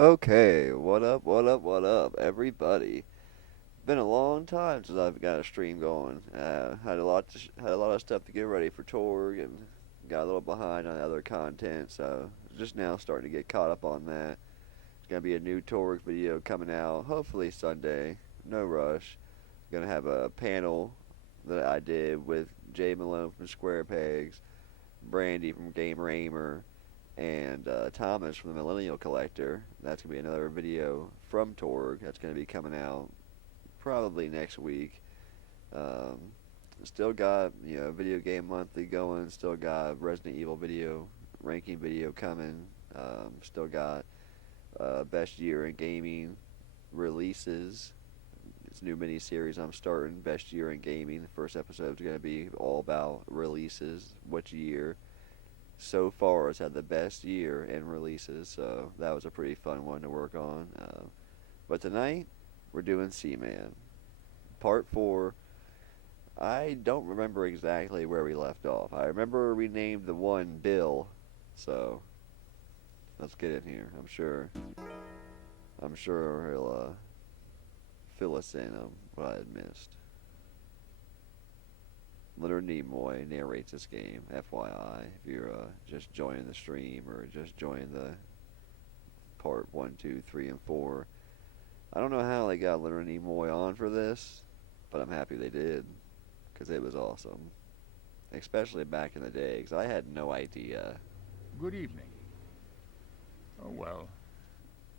Okay, what up, everybody? Been a long time since I've got a stream going. Had a lot of stuff to get ready for Torg, and got a little behind on other content, so just now starting to get caught up on that. It's gonna be a new Torg video coming out, hopefully Sunday. No rush. Gonna have a panel that I did with Jay Malone from Square Pegs, Brandy from Game Raymer, and Thomas from the Millennial Collector. That's gonna be another video from Torg. That's gonna be coming out probably next week. Um, Still got Video Game Monthly going. Still got Resident Evil video ranking video coming. Still got Best Year in Gaming releases. It's a new mini series I'm starting. Best Year in Gaming. The first episode is gonna be all about releases. Which year so far has had the best year in releases, so that was a pretty fun one to work on. But tonight, we're doing Seaman. Part 4. I don't remember exactly where we left off. I remember we named the one Bill, so let's get in here. I'm sure he'll fill us in on what I had missed. Leonard Nimoy narrates this game, FYI, if you're just joining the stream or just joining the part 1, 2, 3, and 4. I don't know how they got Leonard Nimoy on for this, but I'm happy they did, because it was awesome. Especially back in the day, because I had no idea. Good evening. Oh, well.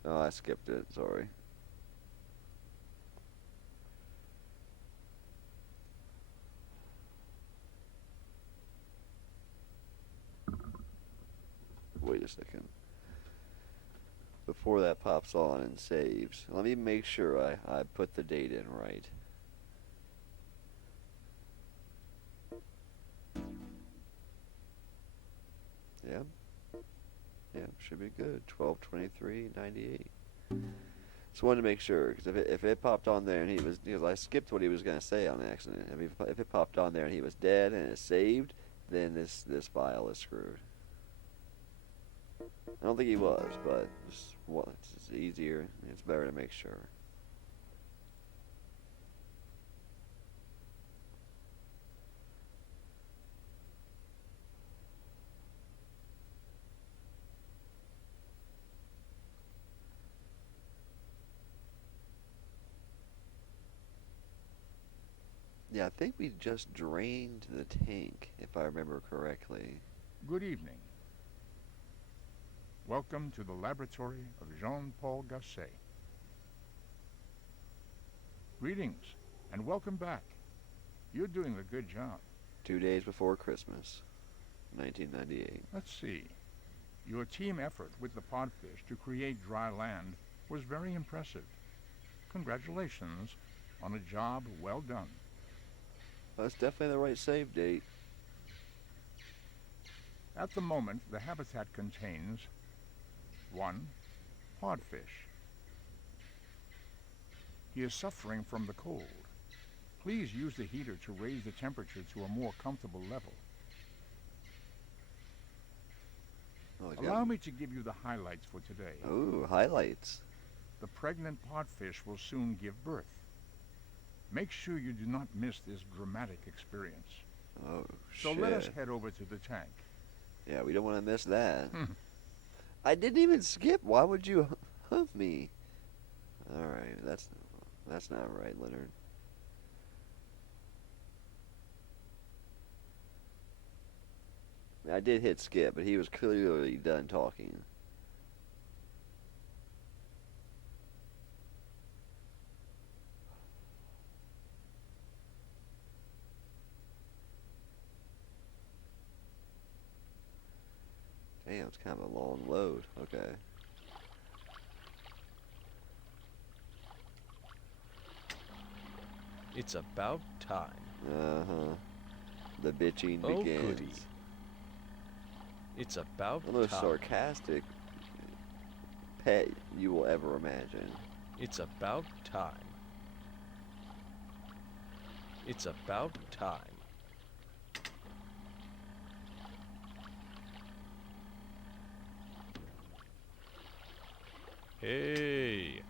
Oh, I skipped it, sorry. Wait a second. Before that pops on and saves, let me make sure I put the date in right. Yeah. Yeah, should be good. 12/23/98. Just wanted to make sure, because if it popped on there and because I skipped what he was going to say on accident. If it popped on there and he was dead and it's saved, then this file is screwed. I don't think he was, but it's easier. It's better to make sure. Yeah, I think we just drained the tank, if I remember correctly. Good evening. Welcome to the laboratory of Jean-Paul Gasset. Greetings, and welcome back. You're doing a good job. 2 days before Christmas, 1998. Let's see. Your team effort with the podfish to create dry land was very impressive. Congratulations on a job well done. That's definitely the right save date. At the moment, the habitat contains 1. Podfish. He is suffering from the cold. Please use the heater to raise the temperature to a more comfortable level. Oh, Allow me to give you the highlights for today. Ooh, highlights. The pregnant podfish will soon give birth. Make sure you do not miss this dramatic experience. Oh, So shit. let us head over to the tank. Yeah, we don't want to miss that. I didn't even skip. Why would you hump me? Alright, that's not right, Leonard. I did hit skip, but he was clearly done talking. Damn, it's kind of a long load. Okay. It's about time. Uh-huh. The bitching Oh, begins. goody. It's about The most time. sarcastic pet you will ever imagine. It's about time. It's about time. Hey.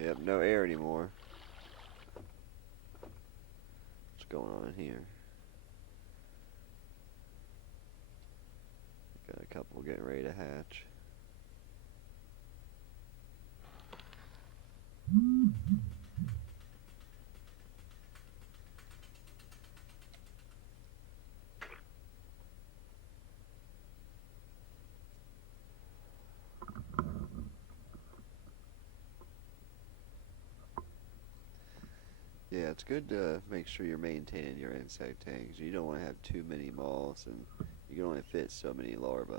Yep, no air anymore. What's going on in here? Got a couple getting ready to hatch. Yeah, it's good to make sure you're maintaining your insect tanks. You don't want to have too many moths, and you can only fit so many larvae.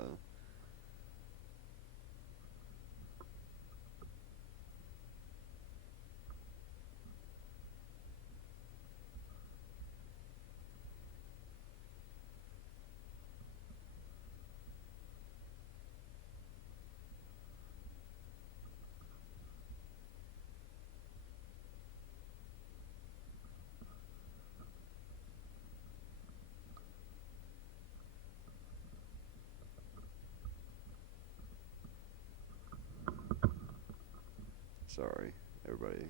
Sorry, everybody.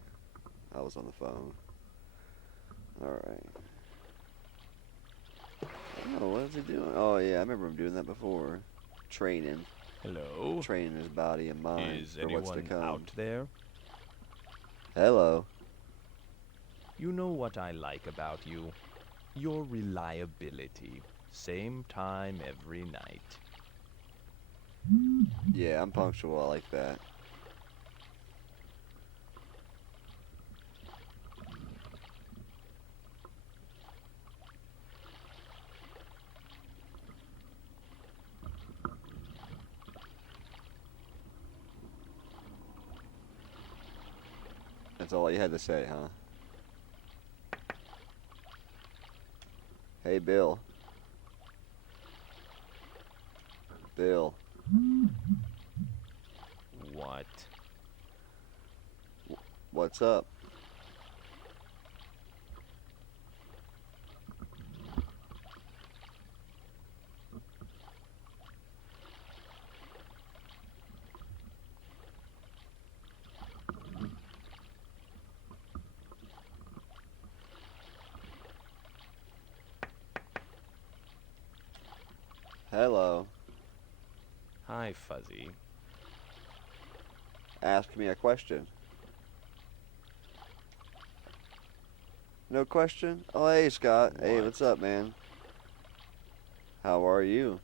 I was on the phone. Alright. Oh, what is he doing? Oh, yeah, I remember him doing that before. Training. Hello. Training his body and mind Is for what's to anyone come. out there? Hello. You know what I like about you? Your reliability. Same time every night. Yeah, I'm punctual. I like that. That's all you had to say, huh? Hey, Bill. Bill. What? What's up? Hello. Hi, Fuzzy. Ask me a question. No question? Oh, hey, Scott. Hey, What? what's up, man? How are you?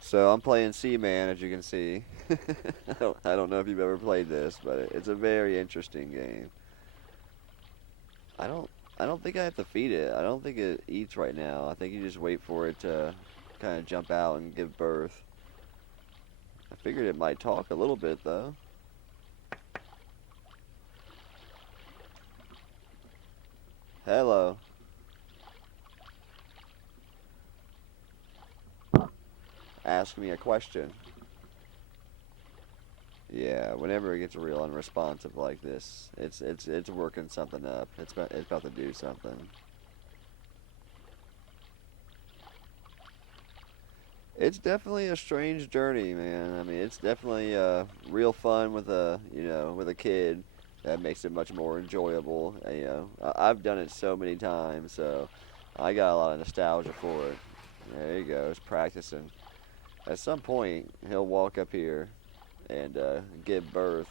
So I'm playing Seaman, as you can see. I don't know if you've ever played this, but it's a very interesting game. I don't I don't think I have to feed it. I don't think it eats right now. I think you just wait for it to kind of jump out and give birth. I figured it might talk a little bit though. Hello. Ask me a question. Yeah, whenever it gets real unresponsive like this, it's working something up. It's about to do something. It's definitely a strange journey, man. I mean, it's definitely real fun with a kid. That makes it much more enjoyable. I've done it so many times, so I got a lot of nostalgia for it. There he goes, practicing. At some point, he'll walk up here and give birth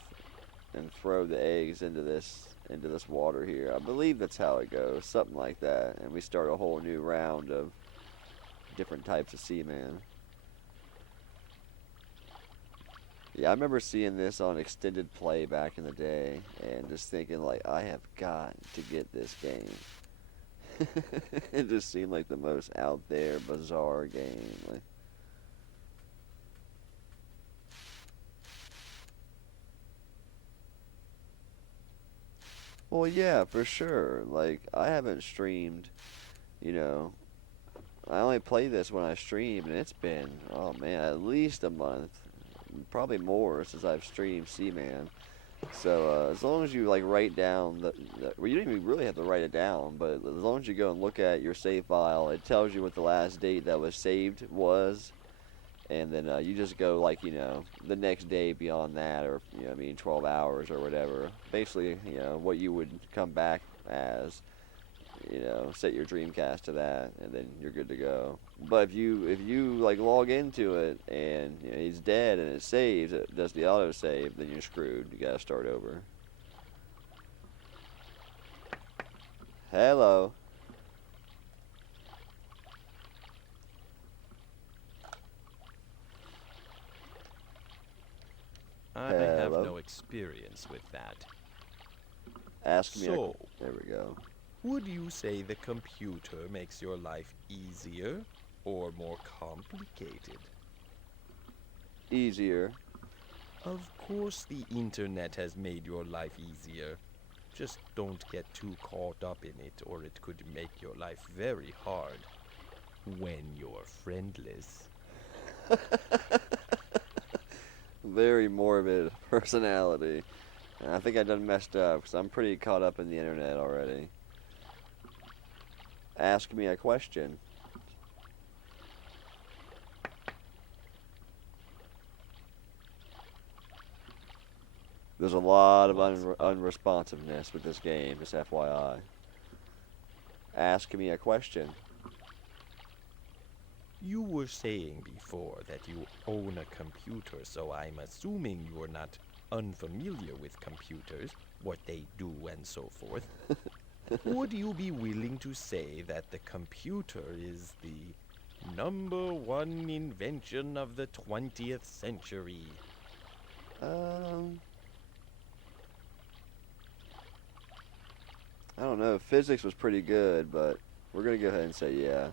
and throw the eggs into this water here. I believe that's how it goes, something like that. And we start a whole new round of different types of seaman. Yeah, I remember seeing this on extended play back in the day and just thinking like, I have got to get this game. It just seemed like the most out there, bizarre game. Like, well, yeah, for sure. Like, I haven't streamed, you know, I only play this when I stream, and it's been, oh man, at least a month, probably more since I've streamed Seaman. So as long as you like write down well, you don't even really have to write it down, but as long as you go and look at your save file, it tells you what the last date that was saved was, and then you just go like the next day beyond that, or 12 hours or whatever. Basically, what you would come back as. Set your Dreamcast to that, and then you're good to go. But if you like log into it and he's dead and it saves, it does the auto save, then you're screwed. You gotta start over. Hello. I have Hello. no experience with that. Ask me. So, There we go. would you say the computer makes your life easier or more complicated? Easier. Of course the internet has made your life easier. Just don't get too caught up in it, or it could make your life very hard when you're friendless. Very morbid personality. And I think I done messed up because I'm pretty caught up in the internet already. Ask me a question. There's a lot of unresponsiveness with this game, just FYI. Ask me a question. You were saying before that you own a computer, so I'm assuming you're not unfamiliar with computers, what they do and so forth. Would you be willing to say that the computer is the #1 invention of the 20th century? I don't know. Physics was pretty good, but we're gonna go ahead and say yeah.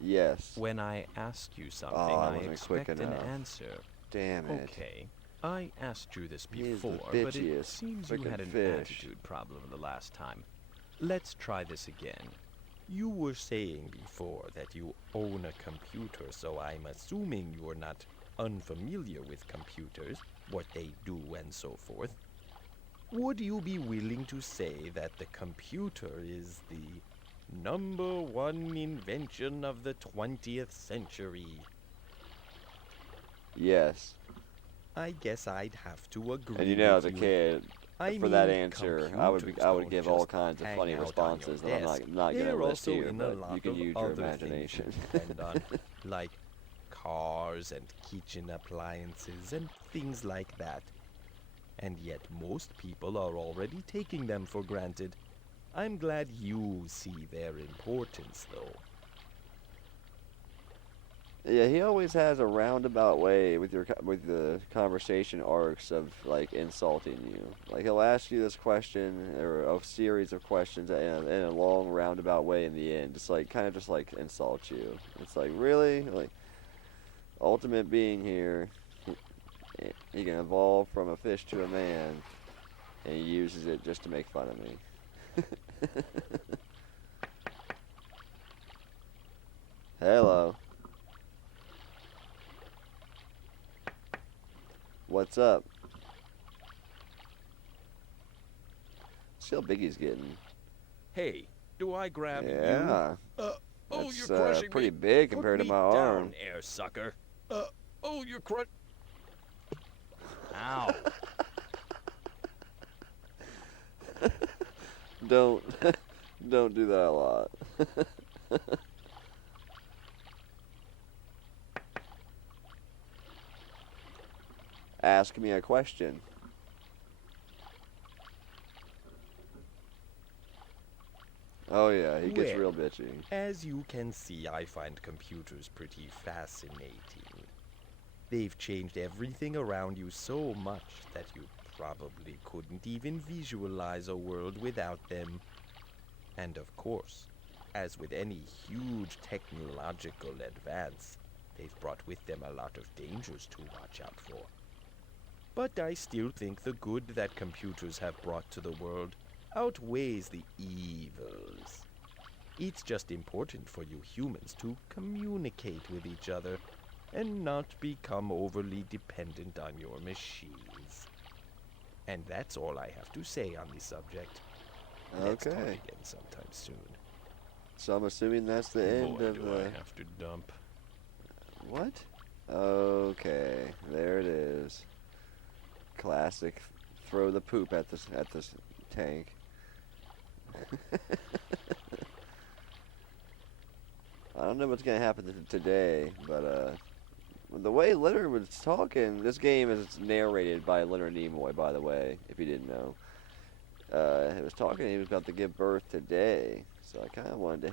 Yes. When I ask you something, I I wasn't quick expect an enough. answer. Damn it. Okay, I asked you this He is the before, but it bitchiest seems you frickin' had an fish. attitude problem the last time. Let's try this again. You were saying before that you own a computer, so I'm assuming you're not unfamiliar with computers, what they do and so forth. Would you be willing to say that the computer is the #1 invention of the 20th century? Yes. I guess I'd have to agree. And as a with you. kid, I for that mean, answer, I computers would don't give all just kinds of hang funny out on your responses that I'm desk. not gonna They're list also here, in a but lot you can of use your other imagination. things you depend on, like cars and kitchen appliances and things like that. And yet most people are already taking them for granted. I'm glad you see their importance, though. Yeah, he always has a roundabout way with with the conversation arcs of like insulting you. Like he'll ask you this question or a series of questions in a long roundabout way in the end, just like just like insult you. It's like really like ultimate being here. He can evolve from a fish to a man, and he uses it just to make fun of me. Hello. What's up? See how big he's getting. Hey, do I grab you? Yeah. Oh, That's you're crushing pretty me. big Put compared to me my down, arm. air sucker. Oh, you're Ow. Don't don't do that a lot. Ask me a question. Oh yeah, he gets real bitchy. As you can see, I find computers pretty fascinating. They've changed everything around you so much that you probably couldn't even visualize a world without them. And of course, as with any huge technological advance, they've brought with them a lot of dangers to watch out for. But I still think the good that computers have brought to the world outweighs the evils. It's just important for you humans to communicate with each other and not become overly dependent on your machines. And that's all I have to say on the subject. Let's talk Okay. again sometime soon. So I'm assuming that's the end Boy, of do the... I have to dump. What? Okay, there it is. Classic. Throw the poop at this tank. I don't know what's gonna happen today, but the way Leonard was talking, this game is narrated by Leonard Nimoy, by the way, if you didn't know. He was talking, he was about to give birth today, so I kind of wanted to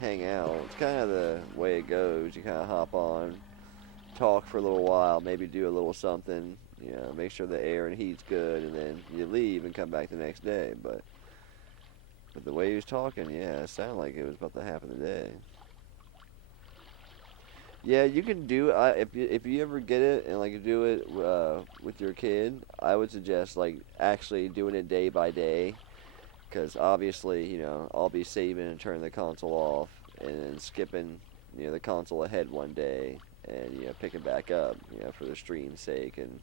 hang out. It's kind of the way it goes. You kind of hop on, talk for a little while, maybe do a little something, you know, make sure the air and heat's good, and then you leave and come back the next day. But the way he was talking, yeah, it sounded like it was about to happen today. Yeah, you can do. If you ever get it and like do it with your kid, I would suggest like actually doing it day by day, because obviously I'll be saving and turning the console off, and then skipping the console ahead one day, and picking back up for the stream's sake and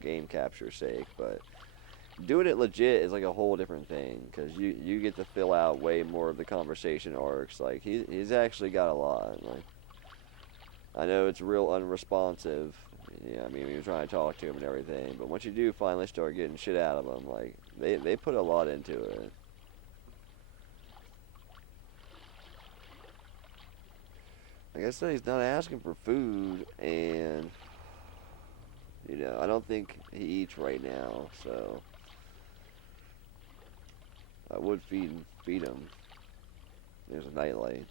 game capture's sake. But doing it legit is like a whole different thing, because you get to fill out way more of the conversation arcs. Like he's actually got a lot. Like, I know it's real unresponsive. Yeah, I mean, when you're trying to talk to him and everything, but once you do finally start getting shit out of him, like they put a lot into it. Like I said, he's not asking for food, and I don't think he eats right now, so I would feed him. There's a nightlight.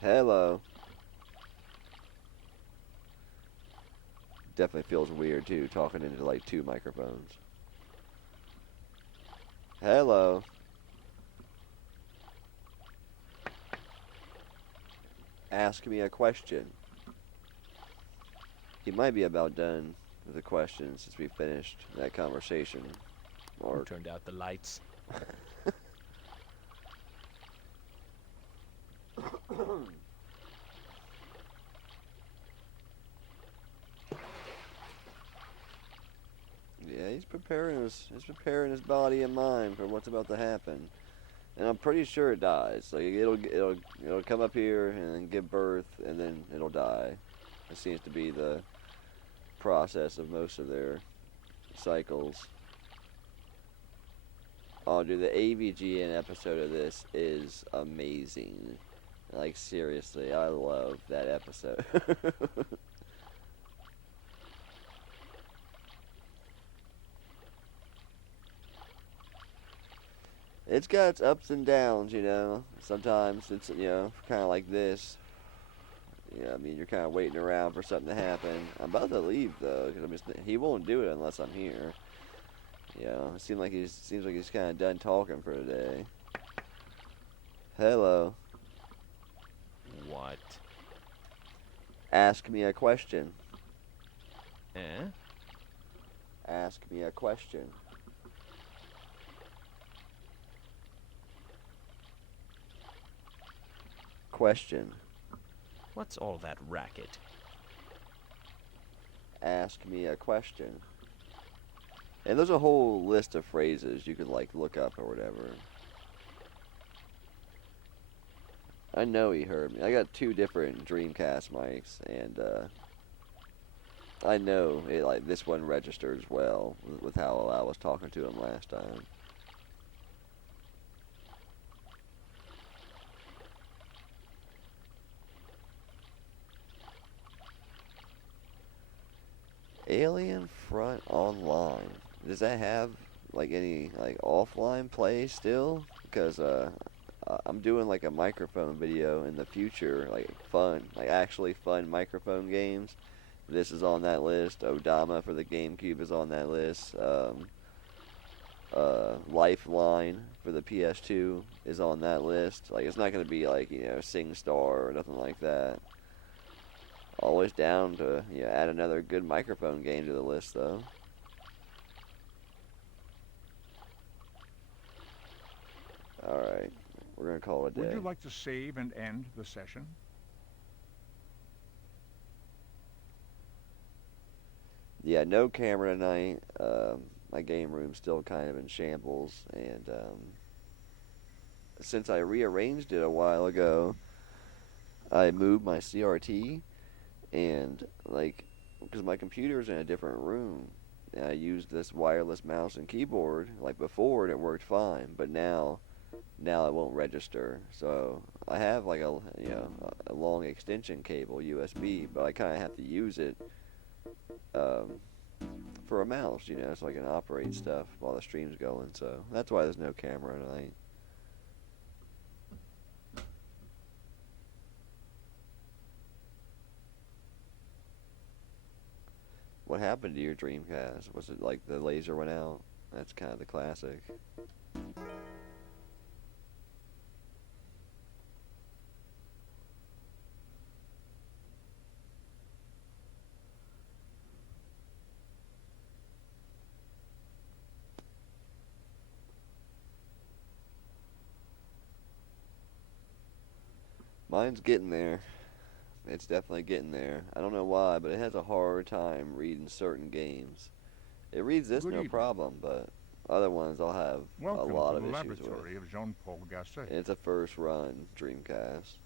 Hello. Definitely feels weird too, talking into like two microphones. Hello. Ask me a question. He might be about done with the questions since we finished that conversation. Who turned out the lights? Yeah, he's preparing his body and mind for what's about to happen, and I'm pretty sure it dies. Like it'll come up here and then give birth, and then it'll die. It seems to be the process of most of their cycles. Oh, dude, the AVGN episode of this is amazing. Like, seriously, I love that episode. It's got its ups and downs, Sometimes it's, kind of like this. I mean, you're kind of waiting around for something to happen. I'm about to leave, though, because he won't do it unless I'm here. It seems like he's kind of done talking for today. Hello. What? Ask me a question. Eh? Ask me a question. Question. What's all that racket? Ask me a question. And there's a whole list of phrases you could like look up or whatever. I know he heard me. I got 2 different Dreamcast mics, and I know this one registers well with how I was talking to him last time. Alien Front Online. Does that have like any like offline play still? Because I'm doing like a microphone video in the future, like actually fun microphone games. This is on that list. Odama for the GameCube is on that list. Lifeline for the PS2 is on that list. Like, it's not going to be like, SingStar or nothing like that. Always down to add another good microphone game to the list, though. Alright, we're going to call it a day. Would you like to save and end the session? yeah, no camera tonight. My game room's still kind of in shambles, and since I rearranged it a while ago, I moved my CRT, and like, because my computer's in a different room, and I used this wireless mouse and keyboard like before, and it worked fine. But now it won't register. So I have like a long extension cable USB, but I kind of have to use it um, for a mouse, so I can operate stuff while the stream's going. So that's why there's no camera tonight. What happened to your Dreamcast? Was it like the laser went out? That's kind of the classic. Mine's getting there. It's definitely getting there. I don't know why, but it has a hard time reading certain games. It reads this Good no evening. problem, but other ones I'll have Welcome a lot to of the issues with. laboratory of Jean-Paul Gasset. It's a first run Dreamcast.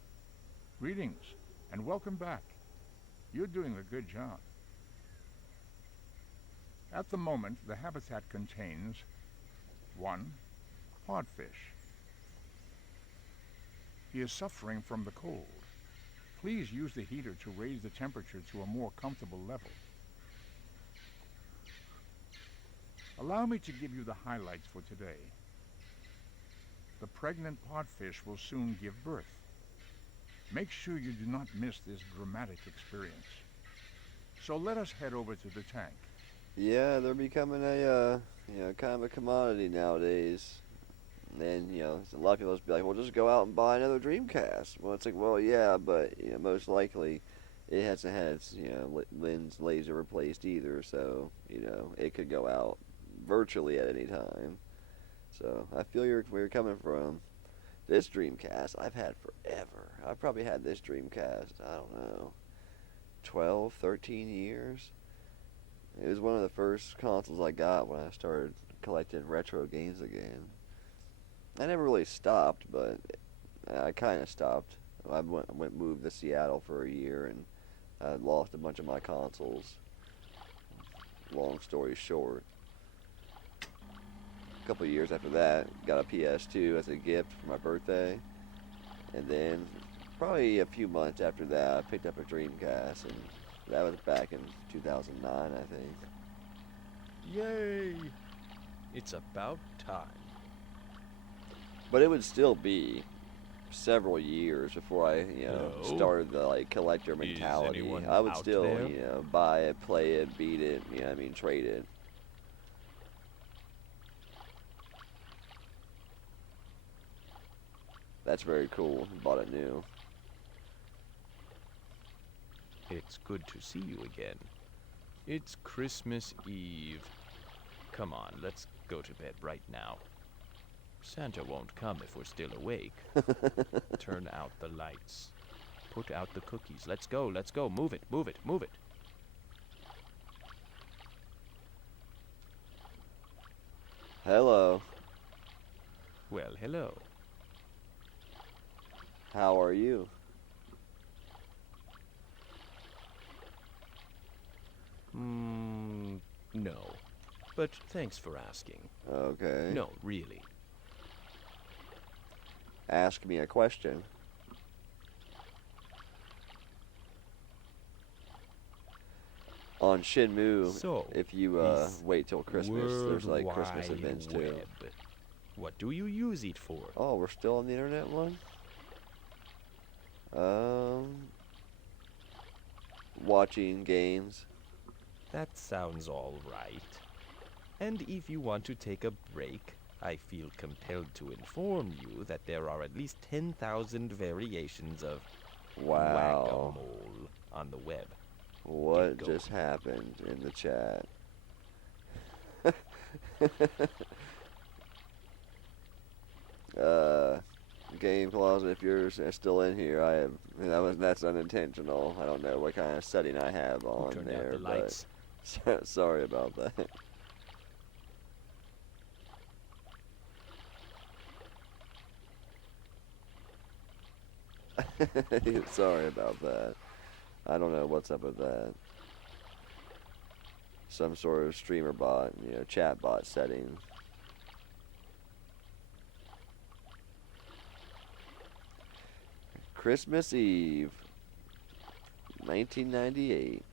Greetings, and welcome back. You're doing a good job. At the moment, the habitat contains 1. Podfish. He is suffering from the cold. Please use the heater to raise the temperature to a more comfortable level. Allow me to give you the highlights for today. The pregnant podfish will soon give birth. Make sure you do not miss this dramatic experience. So let us head over to the tank. Yeah, they're becoming a kind of a commodity nowadays. And a lot of people just be like, well, just go out and buy another Dreamcast. Well, it's like, well, yeah, but most likely it hasn't had its lens laser replaced either, so it could go out virtually at any time. So I feel where you're coming from. This Dreamcast I've had forever. I've probably had this Dreamcast, I don't know, 12, 13 years. It was one of the first consoles I got when I started collecting retro games again. I never really stopped, but I kind of stopped. I moved to Seattle for a year, and I lost a bunch of my consoles. Long story short. A couple of years after that, got a PS2 as a gift for my birthday. And then, probably a few months after that, I picked up a Dreamcast, and that was back in 2009, I think. Yay! It's about time. But it would still be several years before I, Hello? started the collector Is mentality. anyone I would out still, there? buy it, play it, beat it, trade it. That's very cool. Bought it new. It's good to see you again. It's Christmas Eve. Come on, let's go to bed right now. Santa won't come if we're still awake. Turn out the lights. Put out the cookies. Let's go, let's go. Move it, move it, move it. Hello. Well, hello. How are you? No. But thanks for asking. Okay. No, really. Ask me a question. On Shenmue, So, if you this wait till Christmas, there's Christmas World events Wide too. Web. What do you use it for? Oh, we're still on the internet one? Watching games. That sounds all right. And if you want to take a break, I feel compelled to inform you that there are at least 10,000 variations of Wow. whack-a-mole on the web. What Get just going. happened in the chat? Game closet, if you're still in here, that's unintentional. I don't know what kind of setting I have Who on turned there, out the but lights? Sorry about that. Sorry about that. I don't know what's up with that. Some sort of streamer bot, chat bot setting. Christmas Eve, 1998.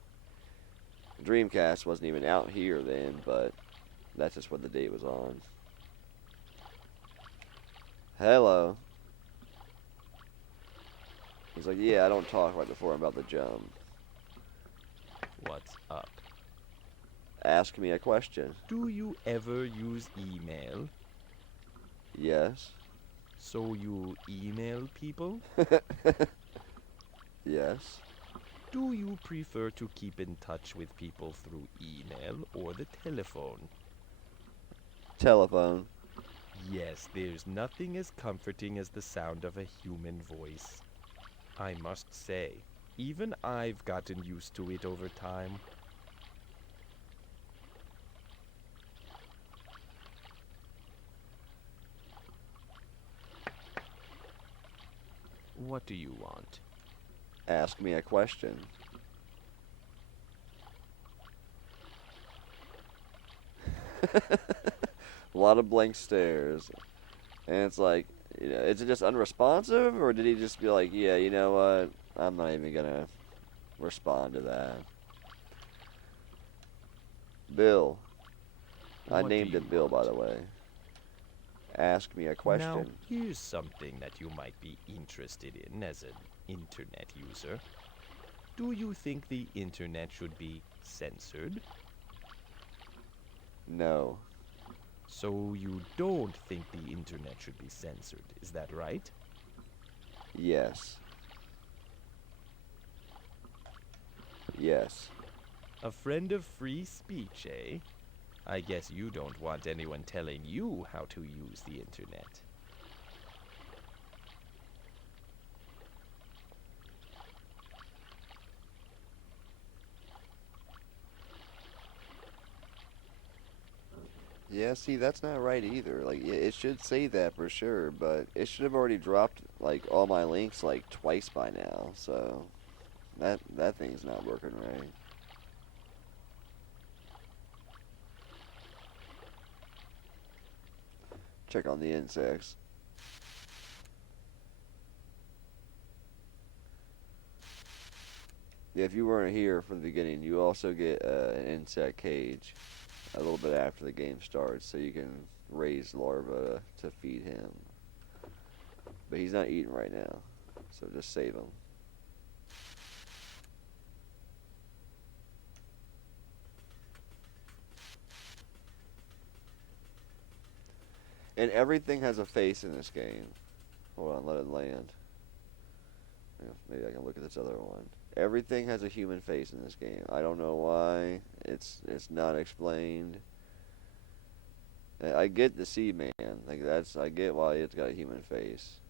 Dreamcast wasn't even out here then, but that's just what the date was on. Hello. He's like, yeah, I don't talk right before I'm about to jump. What's up? Ask me a question. Do you ever use email? Yes. So you email people? Yes. Do you prefer to keep in touch with people through email or the telephone? Telephone. Yes, there's nothing as comforting as the sound of a human voice. I must say, even I've gotten used to it over time. What do you want? Ask me a question. A lot of blank stares. And it's like, is it just unresponsive? Or did he just be like, yeah, you know what? I'm not even going to respond to that. Bill. I What do named you it Bill, by want? the way. Ask me a question. Now, here's something that you might be interested in as an internet user. Do you think the internet should be censored? No. So you don't think the internet should be censored, is that right? Yes. Yes. A friend of free speech, eh? I guess you don't want anyone telling you how to use the internet. Yeah, see, that's not right either. Like, it should say that for sure, but it should have already dropped, like, all my links, like, twice by now, so that thing's not working right. Check on the insects. Yeah, if you weren't here from the beginning, you also get an insect cage a little bit after the game starts, so you can raise larvae to feed him. But he's not eating right now, so just save him. And everything has a face in this game. Hold on, let it land. Yeah, maybe I can look at this other one. Everything has a human face in this game. I don't know why. It's not explained. I get the Seaman. Like I get why it's got a human face.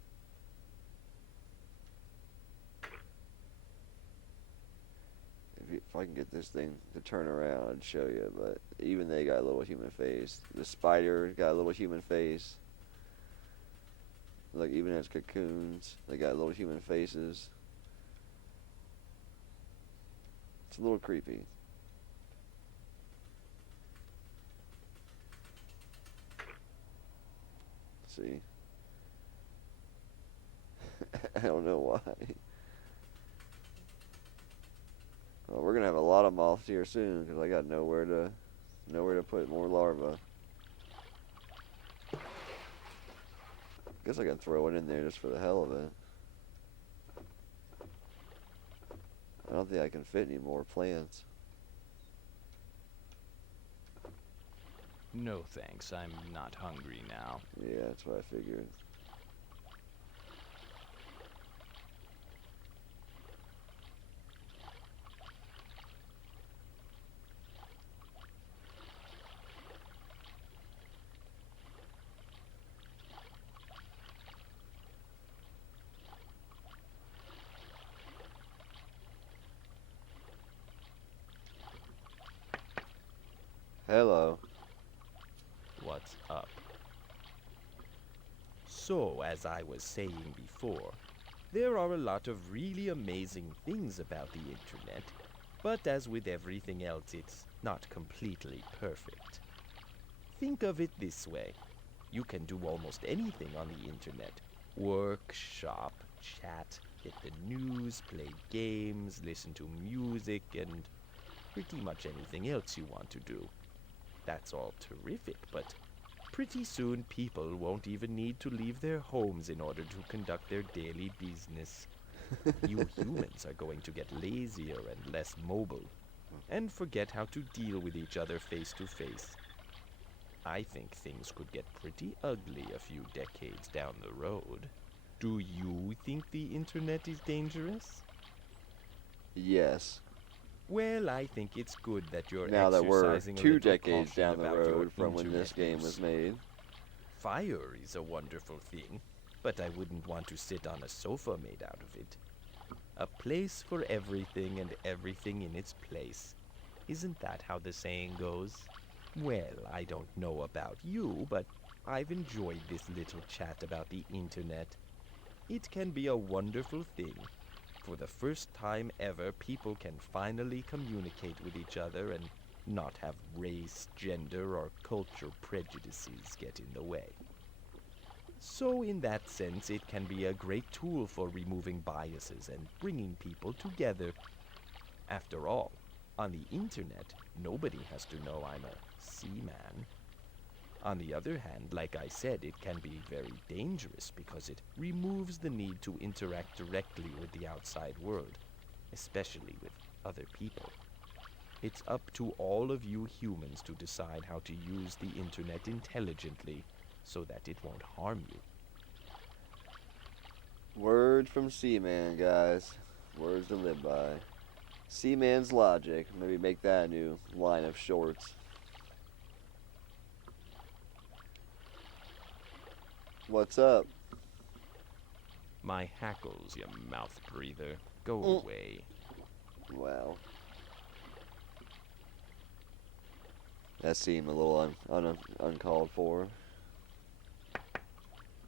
If I can get this thing to turn around, I'd show you. But even they got a little human face. The spider got a little human face. Like even as cocoons, they got little human faces. It's a little creepy. See? I don't know why. Well, we're gonna have a lot of moths here soon because I got nowhere to put more larvae. Guess I can throw it in there just for the hell of it. I don't think I can fit any more plants. No thanks, I'm not hungry now. Yeah, that's what I figured. Hello. What's up? So, as I was saying before, there are a lot of really amazing things about the internet, but as with everything else, it's not completely perfect. Think of it this way. You can do almost anything on the internet. Work, shop, chat, get the news, play games, listen to music, and pretty much anything else you want to do. That's all terrific, but pretty soon people won't even need to leave their homes in order to conduct their daily business. You humans are going to get lazier and less mobile, and forget how to deal with each other face to face. I think things could get pretty ugly a few decades down the road. Do you think the internet is dangerous? Yes. Well, I think it's good that you're Now that we're exercising a 2 little decades caution down the about your road from when this internet game use. was made. Fire is a wonderful thing, but I wouldn't want to sit on a sofa made out of it. A place for everything and everything in its place. Isn't that how the saying goes? Well, I don't know about you, but I've enjoyed this little chat about the internet. It can be a wonderful thing. For the first time ever, people can finally communicate with each other and not have race, gender, or culture prejudices get in the way. So in that sense, it can be a great tool for removing biases and bringing people together. After all, on the internet, nobody has to know I'm a seaman. On the other hand, like I said, it can be very dangerous because it removes the need to interact directly with the outside world, especially with other people. It's up to all of you humans to decide how to use the internet intelligently so that it won't harm you. Word from Seaman, guys. Words to live by. Seaman's logic. Maybe make that a new line of shorts. What's up? My hackles, you mouth breather. Go Mm. away. Wow. That seemed a little uncalled for.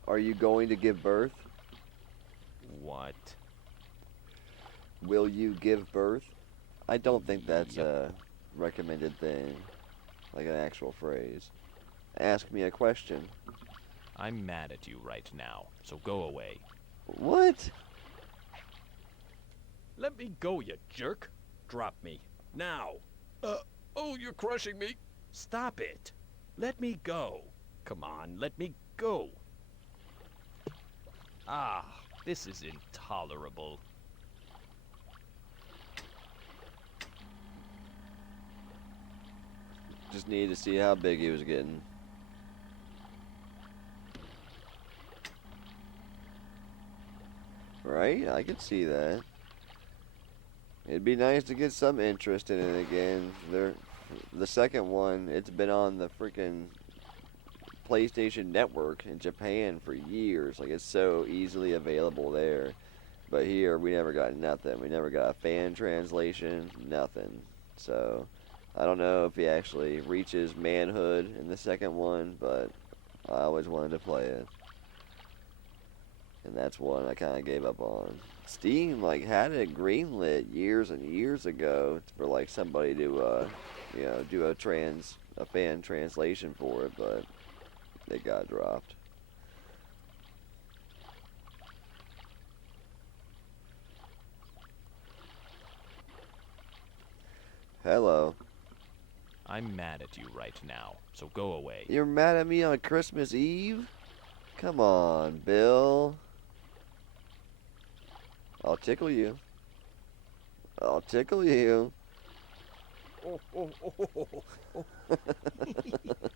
Are you going to give birth? What? Will you give birth? I don't think that's Yep. a recommended thing. Like an actual phrase. Ask me a question. I'm mad at you right now, so go away. What? Let me go, you jerk. Drop me. Now. Oh, you're crushing me. Stop it. Let me go. Come on, let me go. Ah, this is intolerable. Just needed to see how big he was getting. Right? I could see that. It'd be nice to get some interest in it again. The second one, it's been on the freaking PlayStation Network in Japan for years. Like, it's so easily available there. But here, we never got nothing. We never got a fan translation, nothing. So, I don't know if he actually reaches manhood in the second one, but I always wanted to play it. And that's one I kind of gave up on. Steam, like, had it greenlit years and years ago for, like, somebody to, do a fan translation for it, but it got dropped. Hello. I'm mad at you right now, so go away. You're mad at me on Christmas Eve? Come on, Bill. I'll tickle you. I'll tickle you. Oh, oh, oh, oh, oh, oh.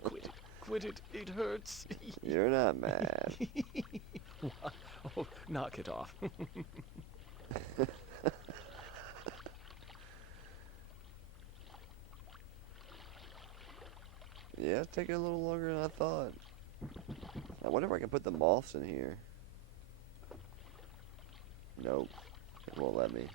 Quit it. Quit it. It hurts. You're not mad. Oh, knock it off. Yeah, it's taking a little longer than I thought. I wonder if I can put the moths in here. Nope. It won't let me.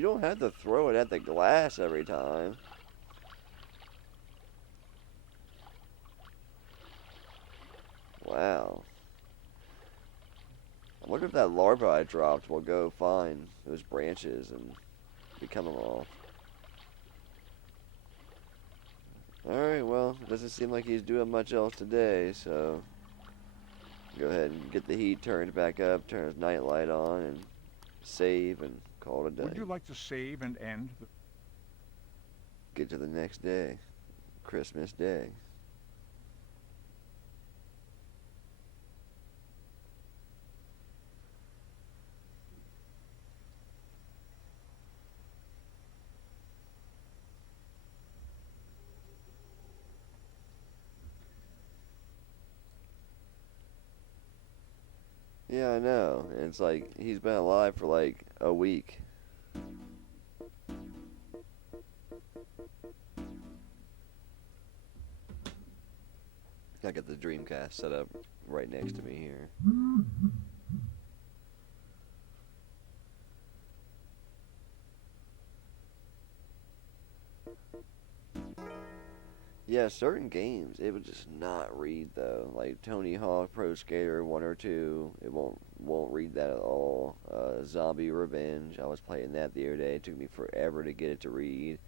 You don't have to throw it at the glass every time. Wow. I wonder if that larva I dropped will go find those branches and become them off. Alright, well, it doesn't seem like he's doing much else today, so go ahead and get the heat turned back up, turn his night light on, and save and call it a day. Would you like to save and end the... Get to the next day. Christmas Day. Yeah, I know. And it's like, he's been alive for like a week. I got the Dreamcast set up right next to me here. Yeah, certain games it would just not read though. Like Tony Hawk Pro Skater 1 or 2, it won't read that at all. Zombie Revenge, I was playing that the other day. It took me forever to get it to read.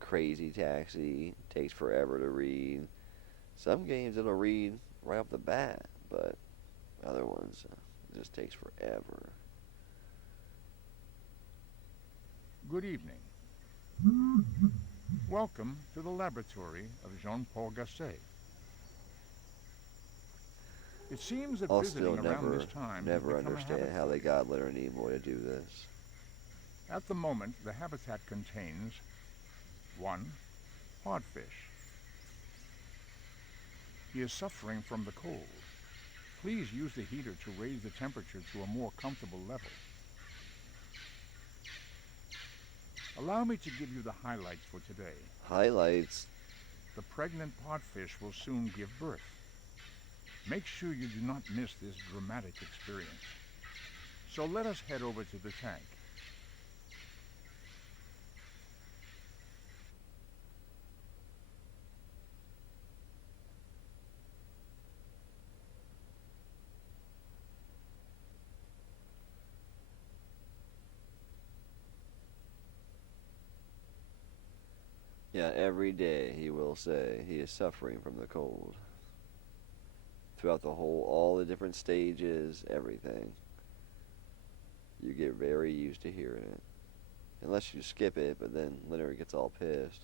Crazy Taxi takes forever to read. Some games it'll read right off the bat, but other ones it just takes forever. Good evening. Welcome to the laboratory of Jean-Paul Gasset. It seems that I'll visiting still around this time has never become a understand habit how for they you. got Leonard Nimoy to do this. At the moment, the habitat contains 1. Podfish. He is suffering from the cold. Please use the heater to raise the temperature to a more comfortable level. Allow me to give you the highlights for today. Highlights. The pregnant podfish will soon give birth. Make sure you do not miss this dramatic experience. So let us head over to the tank. Yeah, every day he will say he is suffering from the cold. Throughout all the different stages, everything. You get very used to hearing it. Unless you skip it, but then Leonard gets all pissed.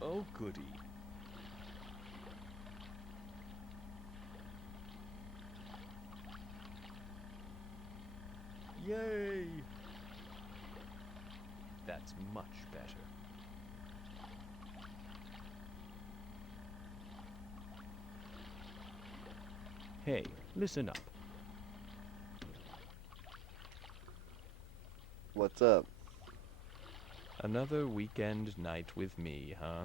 Oh, goody. Yay! That's much better. Hey, listen up. What's up? Another weekend night with me, huh?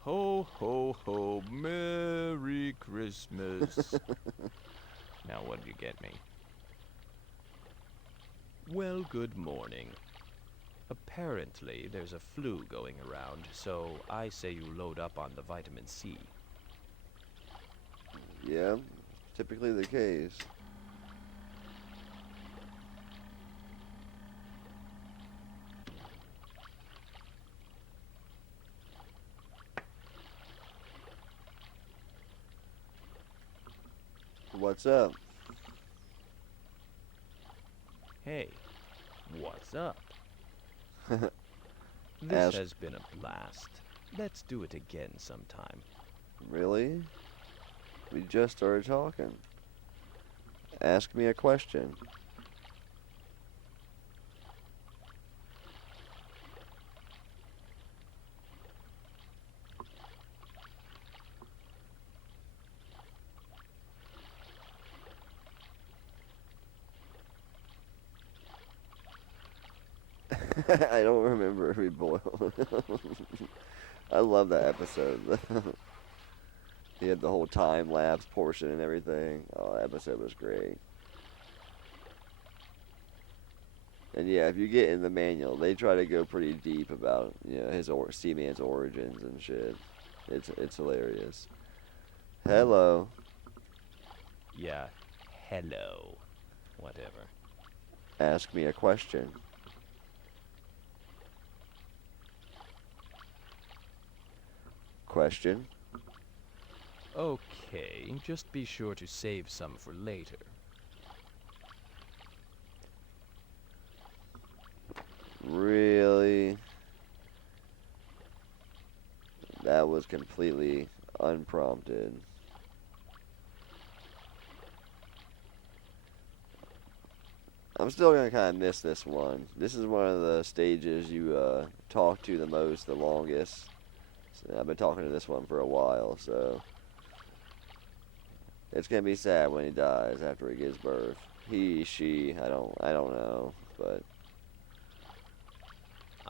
Ho, ho, ho, Merry Christmas. Now what did you get me? Well, good morning. Apparently, there's a flu going around, so I say you load up on the vitamin C. Yeah, typically the case. What's up? Hey, what's up? Ask- This has been a blast. Let's do it again sometime. Really? We just started talking. Ask me a question. I don't remember if we boiled. I love that episode. He had the whole time lapse portion and everything. Oh, that episode was great. And yeah, if you get in the manual, they try to go pretty deep about his Seaman's origins and shit. It's hilarious. Hello. Yeah, hello. Whatever. Ask me a question. Question. Okay, just be sure to save some for later. Really? That was completely unprompted. I'm still gonna kind of miss this one. This is one of the stages you talk to the most, the longest. So I've been talking to this one for a while, so it's gonna be sad when he dies after he gives birth. He, she, I don't know, but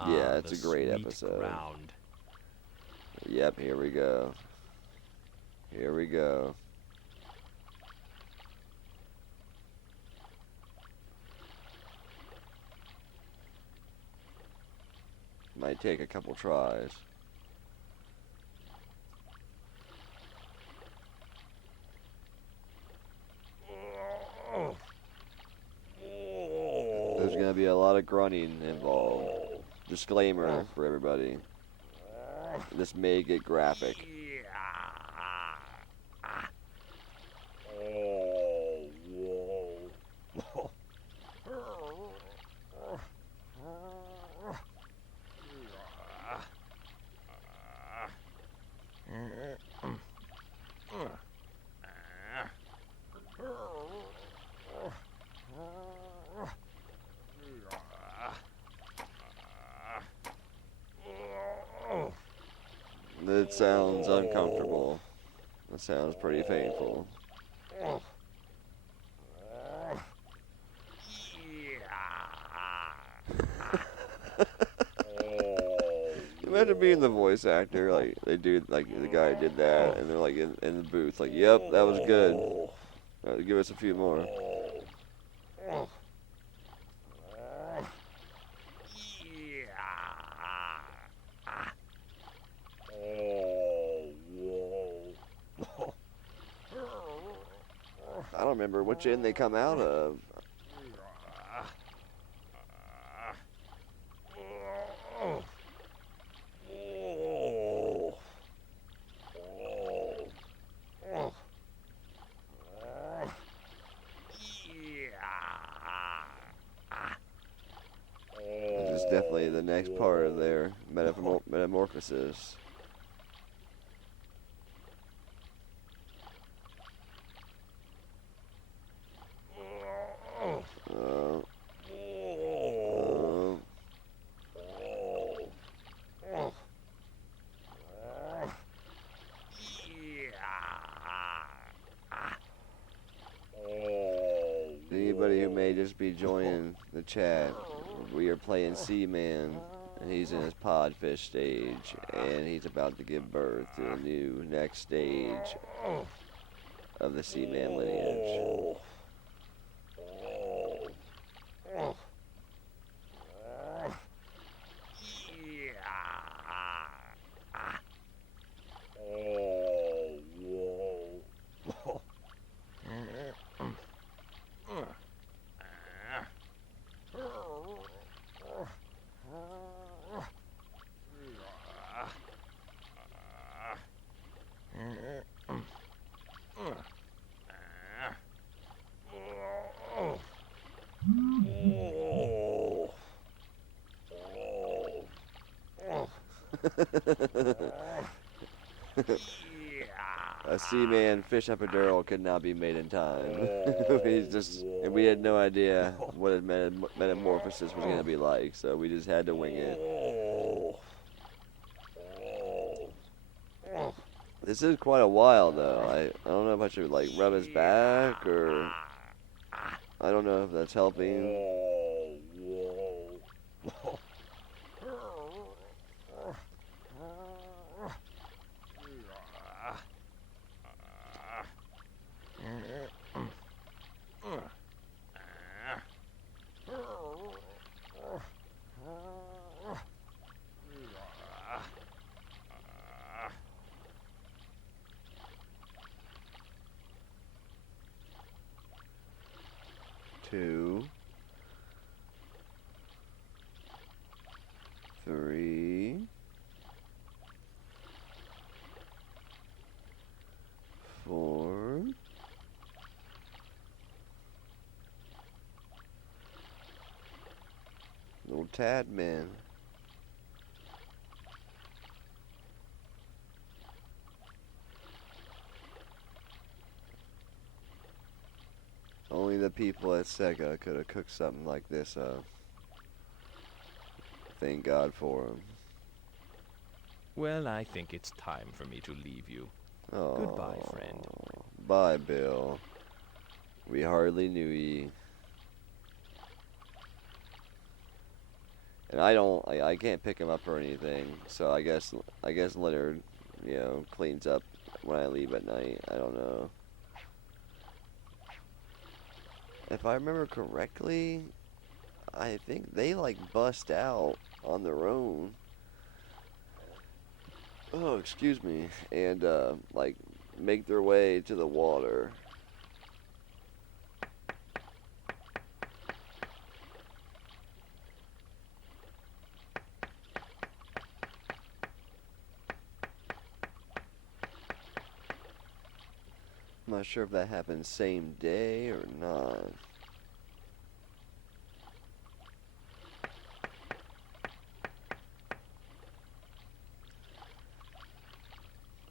yeah, it's the a great sweet episode. Ground. Yep, here we go. Here we go. Might take a couple tries. There's gonna be a lot of grunting involved. Disclaimer for everybody. This may get graphic. That sounds uncomfortable. That sounds pretty painful. Imagine being the voice actor, like they do, like the guy did that, and they're like in the booth, like, "Yep, that was good. Give us a few more." I don't remember which end they come out of. This is definitely the next part of their metamorphosis. Anybody who may just be joining the chat, we are playing Seaman, and he's in his podfish stage, and he's about to give birth to a new next stage of the Seaman lineage. A Seaman fish epidural could not be made in time. And we had no idea what his metamorphosis was going to be like, so we just had to wing it. This is quite a while, though. I don't know if I should, like, rub his back, or I don't know if that's helping. Little tad man. Only the people at SEGA could have cooked something like this up. Thank God for him. Well, I think it's time for me to leave you. Oh, Goodbye, friend. Bye, Bill. We hardly knew ye. And I can't pick him up or anything. So I guess Leonard, cleans up when I leave at night. I don't know. If I remember correctly, I think they like bust out on their own. Oh, excuse me. And like make their way to the water. I'm not sure if that happened same day or not.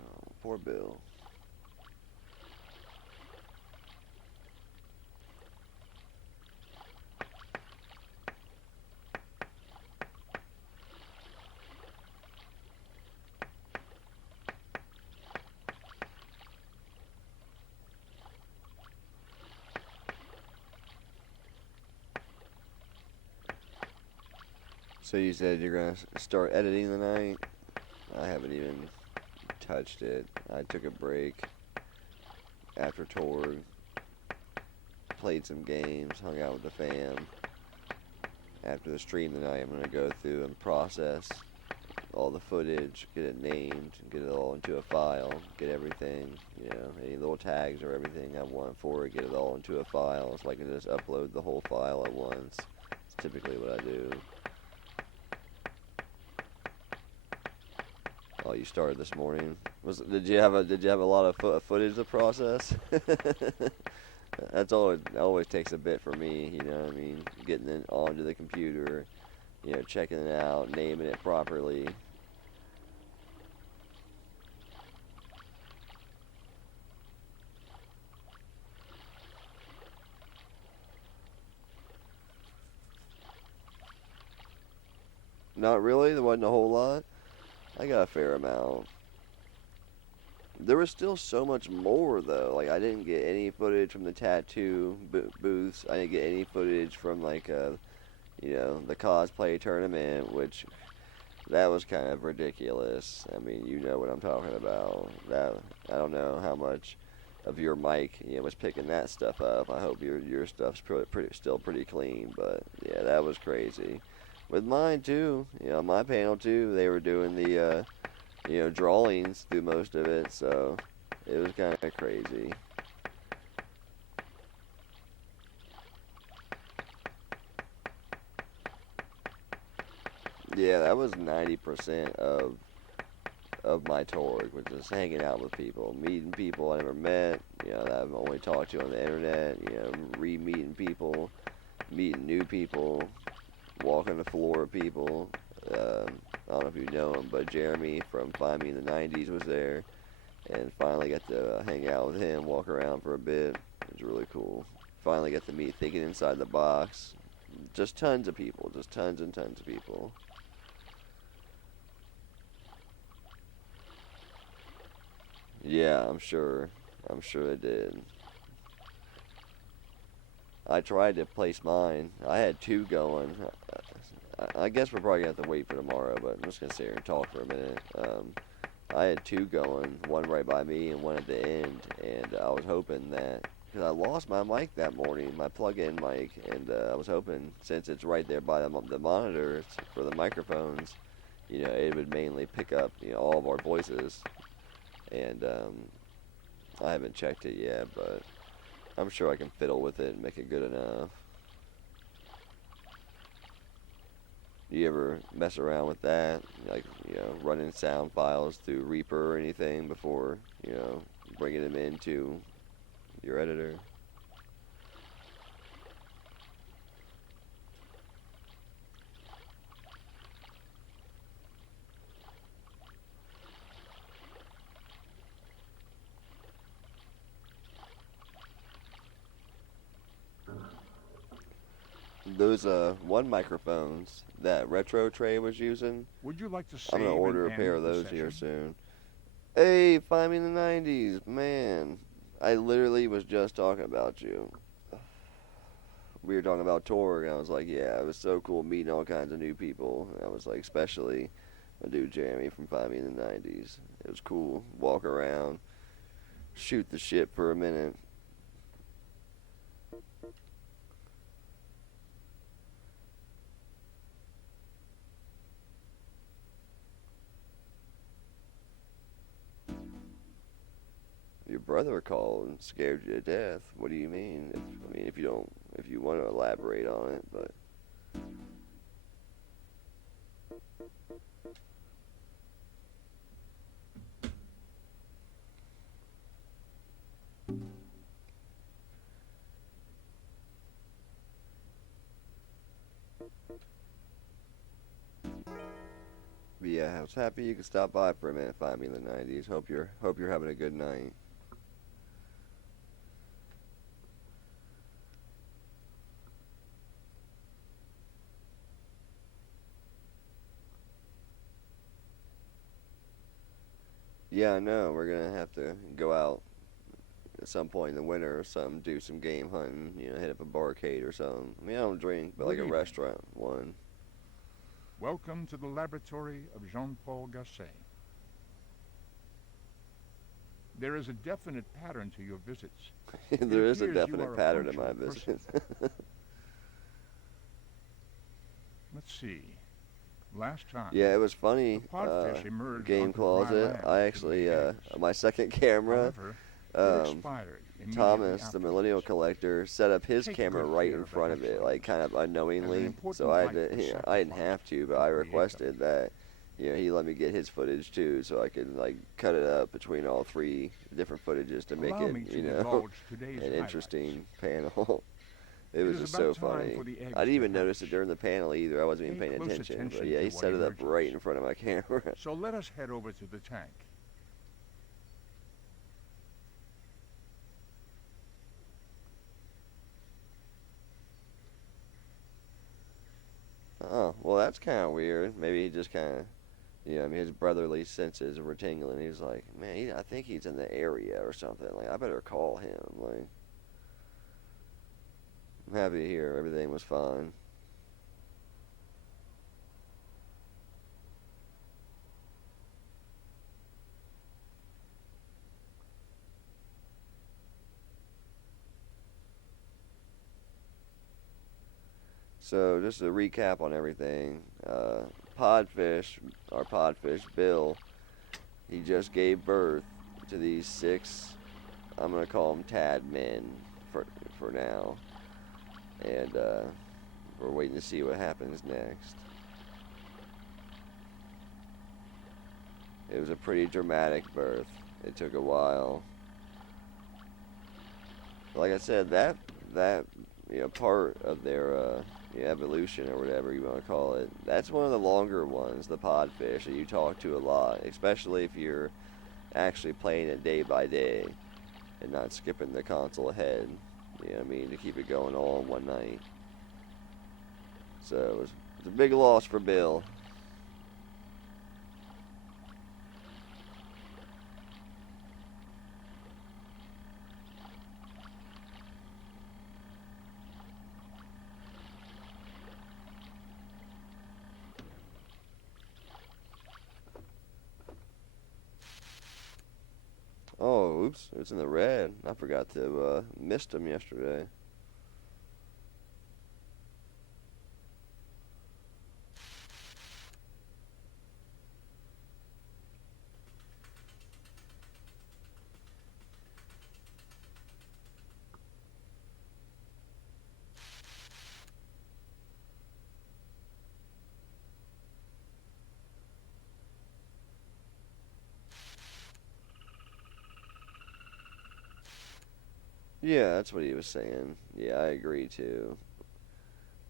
Oh, poor Bill. So you said you're gonna start editing tonight? I haven't even touched it. I took a break after Torg, played some games, hung out with the fam. After the stream tonight, I'm gonna go through and process all the footage, get it named, get it all into a file, get everything, any little tags or everything I want for it, get it all into a file so I can just upload the whole file at once. It's typically what I do. Oh, you started this morning. Did you have a lot of footage to process? That's all. It always takes a bit for me. You know what I mean? Getting it onto the computer, checking it out, naming it properly. Not really. There wasn't a whole lot. I got a fair amount. There was still so much more, though. Like, I didn't get any footage from the tattoo booths. I didn't get any footage from, like, the cosplay tournament, which, that was kind of ridiculous. I mean, you know what I'm talking about. I don't know how much of your mic, was picking that stuff up. I hope your stuff's still pretty clean, but, yeah, that was crazy. With mine, too, my panel, too, they were doing the, drawings through most of it, so it was kind of crazy. Yeah, that was 90% of my tour, was just hanging out with people, meeting people I never met, that I've only talked to on the internet, re-meeting people, meeting new people, walking the floor of people. I don't know if you know him, but Jeremy from Find Me in the 90s was there, and finally got to hang out with him, walk around for a bit. It was really cool. Finally got to meet Thinking Inside the Box. Just tons of people, just tons and tons of people. Yeah, I'm sure they did. I tried to place mine. I had two going. I guess we're probably going to have to wait for tomorrow, but I'm just going to sit here and talk for a minute. I had two going, one right by me and one at the end, and I was hoping that, because I lost my mic that morning, my plug-in mic, and I was hoping, since it's right there by the monitors for the microphones, it would mainly pick up, all of our voices, and I haven't checked it yet, but I'm sure I can fiddle with it and make it good enough. Do you ever mess around with that? Like, running sound files through Reaper or anything before, bringing them into your editor? those one microphones that Retro Tray was using. Would you like to save I'm gonna order a and pair end of the those here session? soon. Hey, find me in the '90s, man. I literally was just talking about you. We were talking about Torg, and I was like, yeah, it was so cool meeting all kinds of new people. And I was like, especially my dude Jeremy from Find Me in the '90s. It was cool. Walk around, shoot the shit for a minute. Your brother called and scared you to death. What do you mean? If you want to elaborate on it, but yeah, I was happy you could stop by for a minute. Find me in the '90s. Hope you're having a good night. Yeah, I know. We're gonna have to go out at some point in the winter or something, do some game hunting. Hit up a barcade or something. I don't drink, but Good like a evening. restaurant one. Welcome to the laboratory of Jean-Paul Gasset. There is a definite pattern to your visits. There is a appears you are definite a pattern in my punctual person. visits. Let's see. Last time. Yeah, it was funny. The podfish emerged Game onto dry closet. land I to actually, lay eggs. my second camera, However, it um, expired immediately Thomas, the afterwards. millennial collector, set up his Take camera good right care in of the front of it, like hatchlings. kind of As an unknowingly. important So I life did, was I didn't have to, but I create them. requested that. He let me get his footage too, so I could like cut it up between all three different footages to make Allow me it, to divulge today's an highlights. interesting panel. It It was is just about so time funny. for the eggs I didn't to even notice it hatch. during the panel either. I wasn't even Pay paying close attention. But attention yeah, to he what set it up emerges. right in front of my camera. So let us head over to the tank. Oh, well, that's kind of weird. Maybe he just kind of, his brotherly senses were tingling. He was like, man, I think he's in the area or something. Like, I better call him. Like, I'm happy to hear everything was fine. So, just a recap on everything. Our podfish, Bill, he just gave birth to these 6, I'm going to call them Tad men for now. And we're waiting to see what happens next. It was a pretty dramatic birth. It took a while. Like I said, that part of their evolution or whatever you want to call it, that's one of the longer ones, the podfish, that you talk to a lot, especially if you're actually playing it day by day and not skipping the console ahead, to keep it going all in one night. So it was a big loss for Bill. Oh, oops, it's in the red. I forgot to missed him yesterday. Yeah, that's what he was saying. Yeah, I agree too.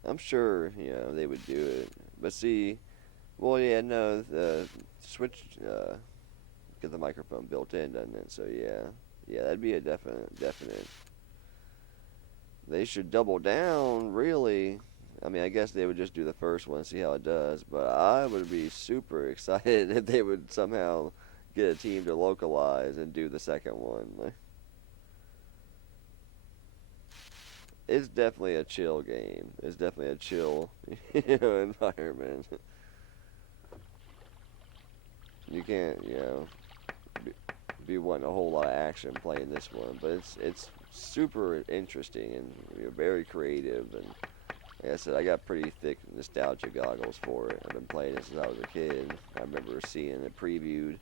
I'm sure, they would do it. But see, well, yeah, no, the Switch, get the microphone built in, doesn't it? So yeah. Yeah, that'd be a definite. They should double down, really. I mean, I guess they would just do the first one, see how it does. But I would be super excited if they would somehow get a team to localize and do the second one. Like, it's definitely a chill game. It's definitely a chill, environment. You can't, be wanting a whole lot of action playing this one, but it's super interesting and very creative. And like I said, I got pretty thick nostalgia goggles for it. I've been playing it since I was a kid. I remember seeing it previewed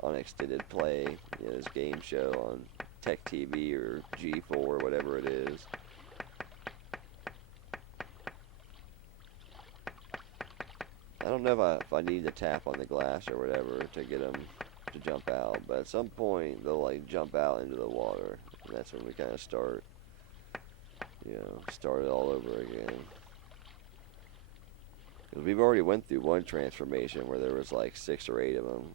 on Extended Play, this game show on Tech TV or G4 or whatever it is. I don't know if I need to tap on the glass or whatever to get them to jump out, but at some point they'll like jump out into the water, and that's when we kind of start it all over again. 'Cause we've already went through one transformation where there was like 6 or 8 of them.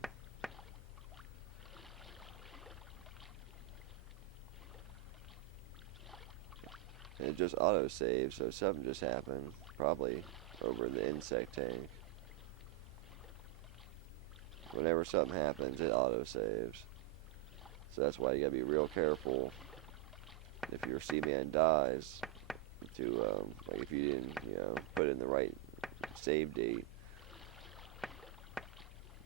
And it just auto-saves, so something just happened, probably over the insect tank. Whenever something happens, it auto-saves. So that's why you gotta be real careful if your Seaman dies to, like if you didn't, put in the right save date,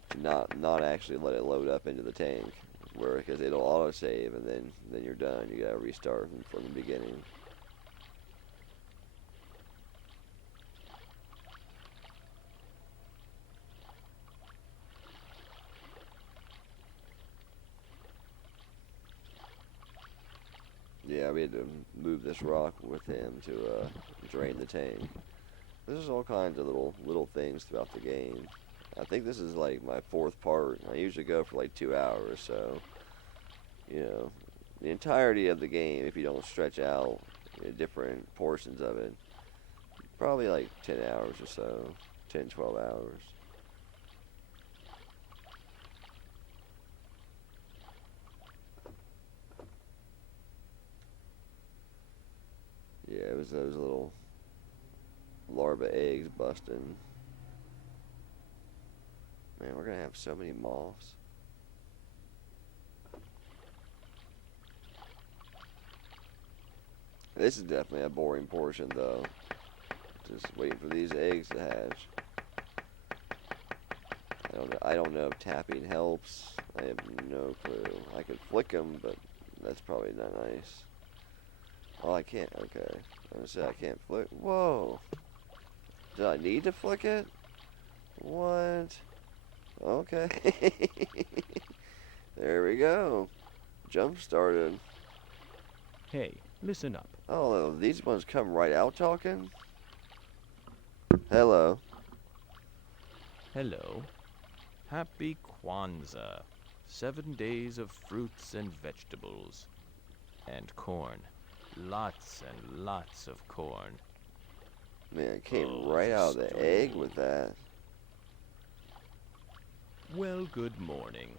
to not actually let it load up into the tank, because it'll auto-save and then you're done. You gotta restart from the beginning. Yeah, we had to move this rock with him to drain the tank. There's all kinds of little things throughout the game. I think this is like my 4th part. I usually go for like 2 hours, so the entirety of the game, if you don't stretch out different portions of it, probably like 10 hours or so, 10, 12 hours. Yeah, it was those little larva eggs busting. Man, we're gonna have so many moths. This is definitely a boring portion, though. Just waiting for these eggs to hatch. I don't know if tapping helps. I have no clue. I could flick them, but that's probably not nice. Oh, I can't. Okay. I was gonna say I can't flick. Whoa. Did I need to flick it? What? Okay. There we go. Jump started. Hey, listen up. Oh, these ones come right out talking? Hello. Hello. Happy Kwanzaa. 7 days of fruits and vegetables. And corn. Lots and lots of corn. Man, it came right out of the egg with that. Well, good morning.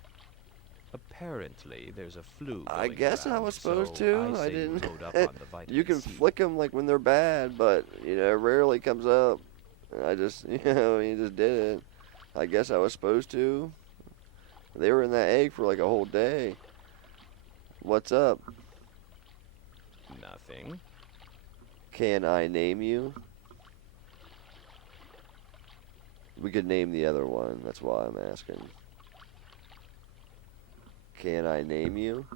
Apparently, there's a flu I going guess I around, was supposed so to. I I say didn't. load up on the vitamin You can C. flick them like when they're bad, but it rarely comes up. And I just, you just did it. I guess I was supposed to. They were in that egg for like a whole day. What's up? Nothing. Can I name you? We could name the other one. That's why I'm asking. Can I name you?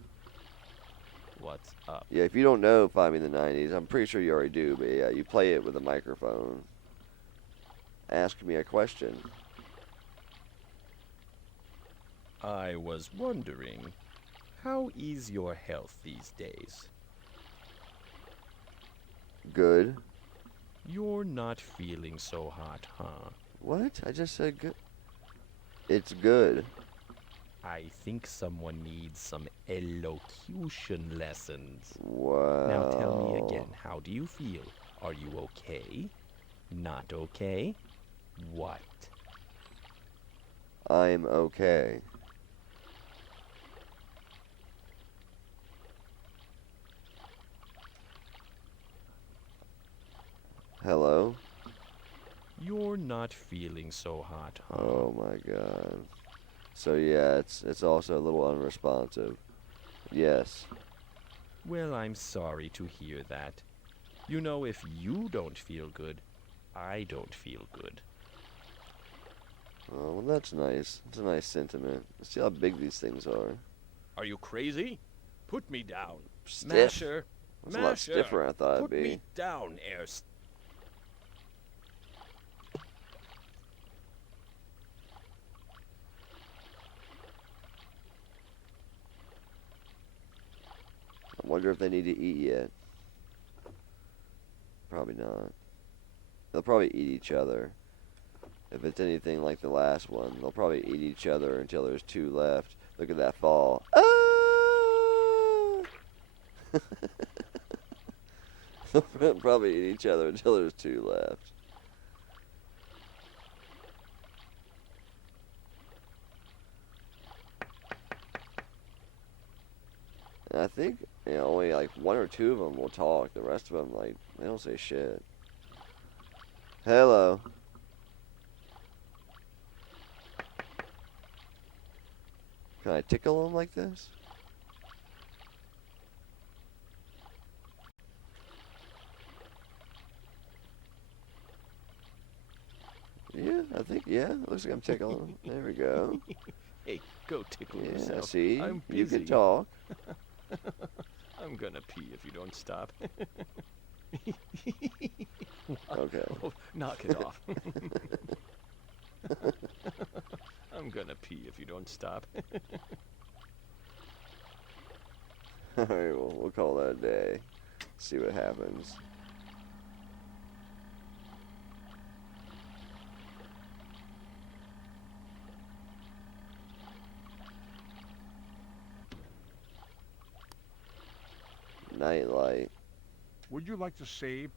What's up? Yeah, if you don't know Find Me in the 90s, I'm pretty sure you already do, but yeah, you play it with a microphone. Ask me a question. I was wondering, how is your health these days? Good. You're not feeling so hot, huh? What? I just said good. It's good. I think someone needs some elocution lessons. Wow. Now tell me again, how do you feel? Are you okay? Not okay? What? I'm okay. Hello? You're not feeling so hot, huh? Oh my god. So yeah, it's also a little unresponsive. Yes. Well, I'm sorry to hear that. You know, if you don't feel good, I don't feel good. Oh, well, that's nice. It's a nice sentiment. See how big these things are. Are you crazy? Put me down. Stiff. Masher. That's a lot stiffer than I thought it'd Put be. me down, I wonder if they need to eat yet. Probably not. They'll probably eat each other. If it's anything like the last one, they'll probably eat each other until there's 2 left. Look at that fall. Ah! They'll probably eat each other until there's 2 left. And I think, only like 1 or 2 of them will talk. The rest of them, like, they don't say shit. Hello. Can I tickle them like this? Yeah, I think, yeah. It looks like I'm tickling them. There we go. Hey, go tickle Yeah, yourself. see? I'm You busy. can talk. I'm gonna pee if you don't stop. Okay. Oh, knock it off. I'm gonna pee if you don't stop. Alright, well, we'll call that a day. See what happens. Nightlight. Would you like to save?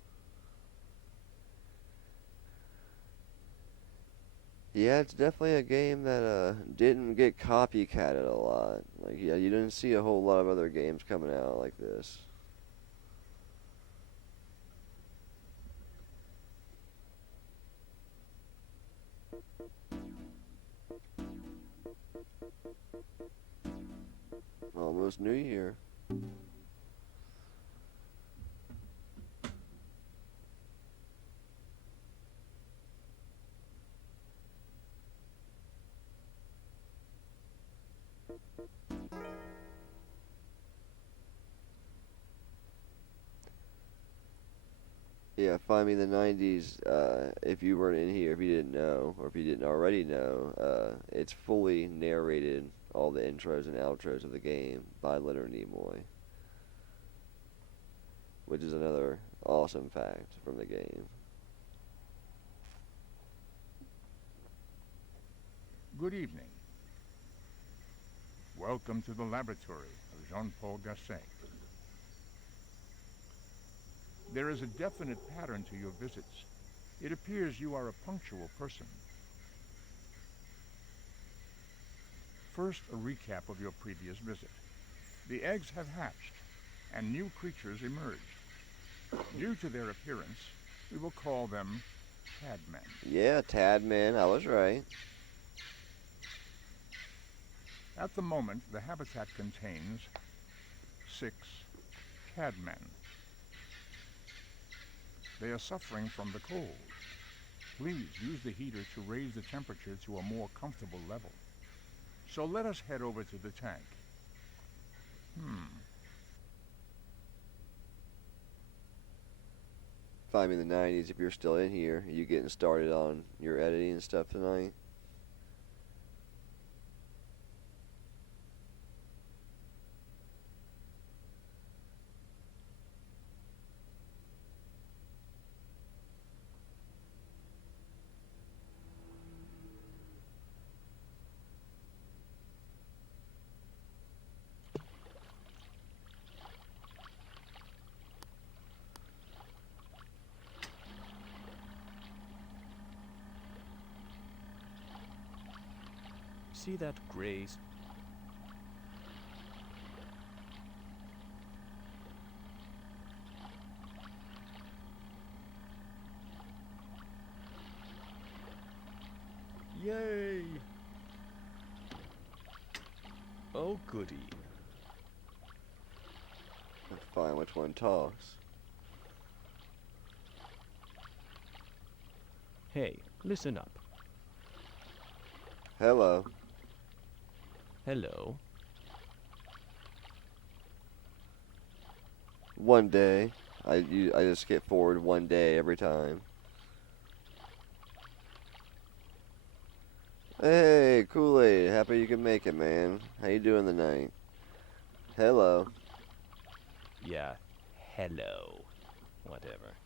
Yeah, it's definitely a game that didn't get copycatted a lot. Like, yeah, you didn't see a whole lot of other games coming out like this. Almost New Year. Yeah, find me in the 90s. If you weren't in here, if you didn't know, or if you didn't already know, it's fully narrated, all the intros and outros of the game by Leonard Nimoy, which is another awesome fact from the game. Good evening. Welcome to the laboratory of Jean-Paul Gasset. There is a definite pattern to your visits. It appears you are a punctual person. First, a recap of your previous visit. The eggs have hatched, and new creatures emerged. Due to their appearance, we will call them Tadmen. Yeah, Tadman, I was right. At the moment, the habitat contains 6 Cadmen. They are suffering from the cold. Please use the heater to raise the temperature to a more comfortable level. So let us head over to the tank. Find me in the 90s if you're still in here. Are you getting started on your editing and stuff tonight? See that gray Yay! Oh, goody. Find which one talks. Hey, listen up. Hello. Hello. One day. I just skip forward one day every time. Hey, Kool-Aid. Happy you can make it, man. How you doing tonight? Hello. Yeah, hello. Whatever.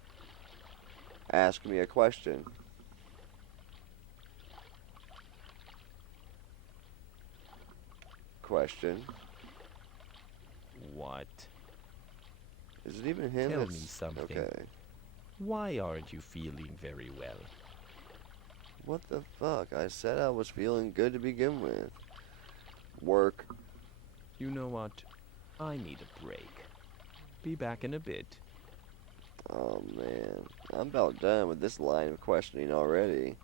Ask me a question. Question. What? Is it even him? Tell me It's- something. Okay. Why aren't you feeling very well? What the fuck? I said I was feeling good to begin with. Work. You know what? I need a break. Be back in a bit. Oh man. I'm about done with this line of questioning already.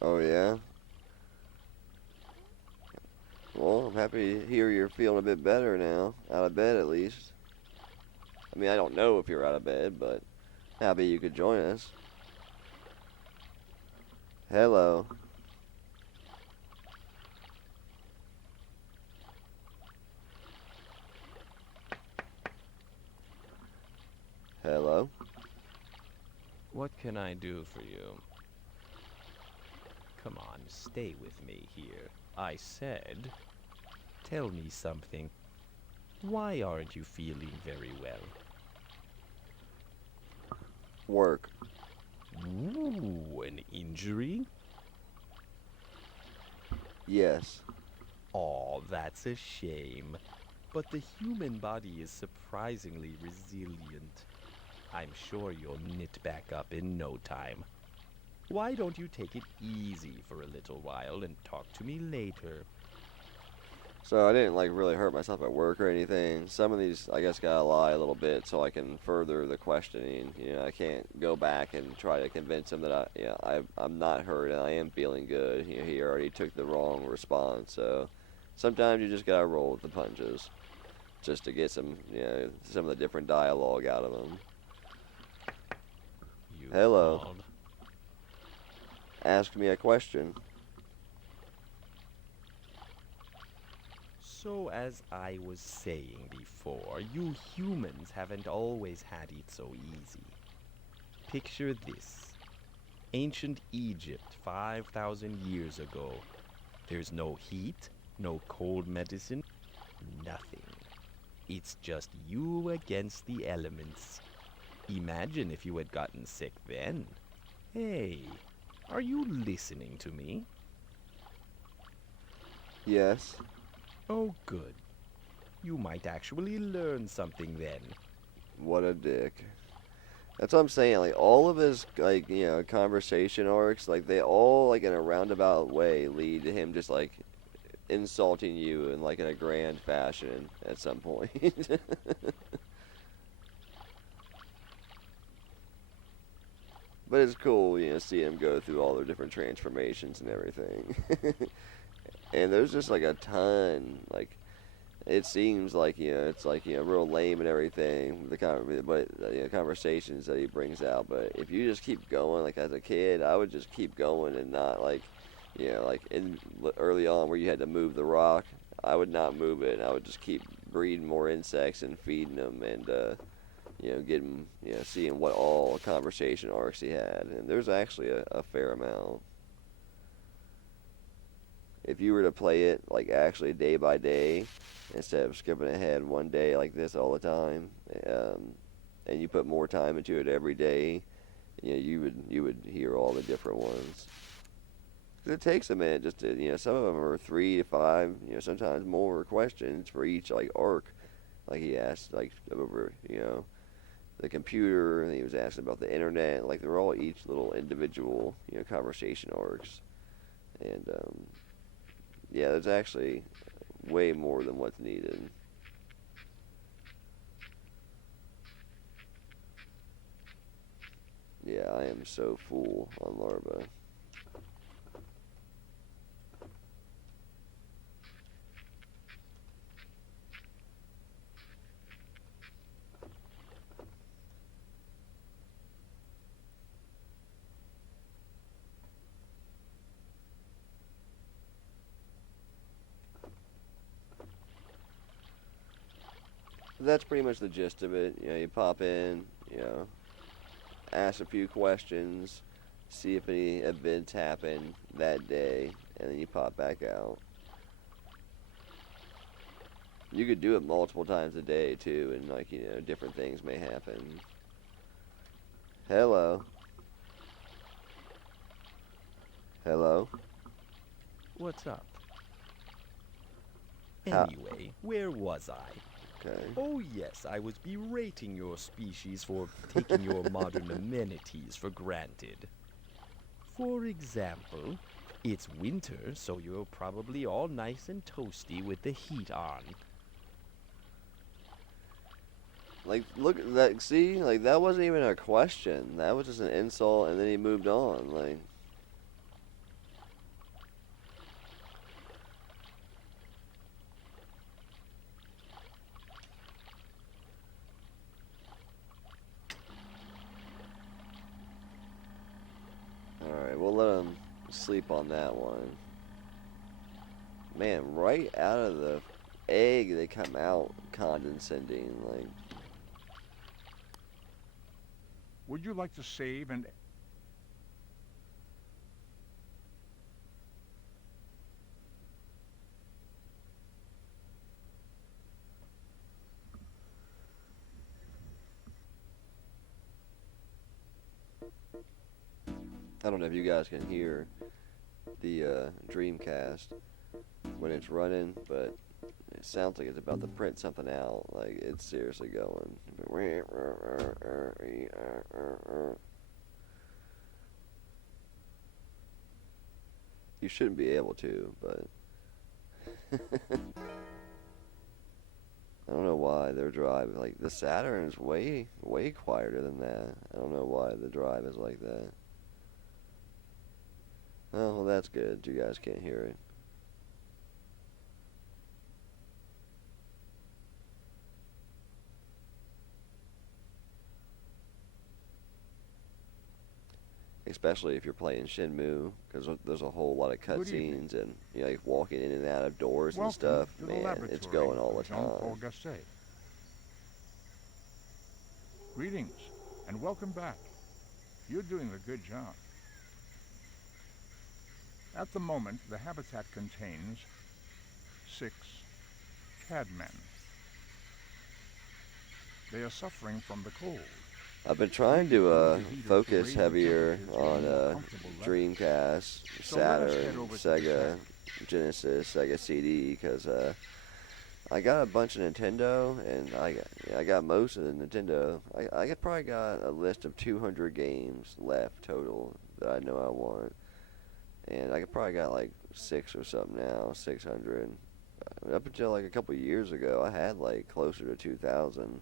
Oh yeah? Well, I'm happy to hear you're feeling a bit better now. Out of bed at least. I mean, I don't know if you're out of bed, but happy you could join us. Hello. Hello. What can I do for you? Come on, stay with me here. I said, tell me something. Why aren't you feeling very well? Work. Ooh, an injury? Yes. Aw, that's a shame. But the human body is surprisingly resilient. I'm sure you'll knit back up in no time. Why don't you take it easy for a little while and talk to me later? So I didn't like really hurt myself at work or anything. Some of these, I guess, gotta lie a little bit so I can further the questioning. You know, I can't go back and try to convince him that I'm not hurt and I am feeling good. You know, he already took the wrong response. So sometimes you just gotta roll with the punches, just to get some, some of the different dialogue out of him. You Hello. called. Ask me a question. So, as I was saying before, you humans haven't always had it so easy. Picture this. Ancient Egypt 5,000 years ago. There's no heat, no cold medicine, nothing. It's just you against the elements. Imagine if you had gotten sick then. Hey, are you listening to me? Yes. Oh, good. You might actually learn something then. What a dick. That's what I'm saying. Like all of his conversation arcs, like they all like in a roundabout way lead to him just like insulting you in like in a grand fashion at some point. But it's cool, see him go through all their different transformations and everything. And there's just like a ton, like it seems like it's like real lame and everything. The conversations that he brings out. But if you just keep going, like as a kid, I would just keep going and not like, like early on where you had to move the rock. I would not move it. And I would just keep breeding more insects and feeding them and getting seeing what all conversation arcs he had. And there's actually a fair amount. If you were to play it like actually day by day instead of skipping ahead one day like this all the time, and you put more time into it every day, you would hear all the different ones. 'Cause it takes a minute just to some of them are 3 to 5, sometimes more questions for each like arc. Like he asked like over the computer, and he was asking about the internet. Like they're all each little individual conversation arcs, and yeah, there's actually way more than what's needed. Yeah, I am so full on larva. That's pretty much the gist of it. You pop in, ask a few questions, see if any events happen that day, and then you pop back out. You could do it multiple times a day too, and different things may happen. Hello. Hello. What's up? How- Anyway, where was I? Okay. Oh yes, I was berating your species for taking your modern amenities for granted. For example, it's winter, so you're probably all nice and toasty with the heat on. Like, look at that. See, like that wasn't even a question. That was just an insult, and then he moved on. Like. Alright, we'll let him sleep on that one. Man, right out of the egg, they come out condescending. Like, Would you like to save and... I don't know if you guys can hear the Dreamcast when it's running, but it sounds like it's about to print something out. Like, it's seriously going. You shouldn't be able to, but I don't know why their drive, like, the Saturn is way quieter than that. I don't know why the drive is like that. Oh, well, that's good. You guys can't hear it. Especially if you're playing Shenmue, because there's a whole lot of Good evening. cutscenes and like walking in and out of doors and Welcome stuff. to the Man, laboratory it's going all the of Jean-Paul time. Gasset. Greetings, and welcome back. You're doing a good job. At the moment, the habitat contains 6 cadmen. They are suffering from the cold. I've been trying to focus heavier on Dreamcast, Saturn, Sega, Genesis, Sega CD, because I got a bunch of Nintendo, and I got most of the Nintendo. I probably got a list of 200 games left total that I know I want, and I probably got like 6 or something now, 600. Up until like a couple years ago, I had like closer to 2,000,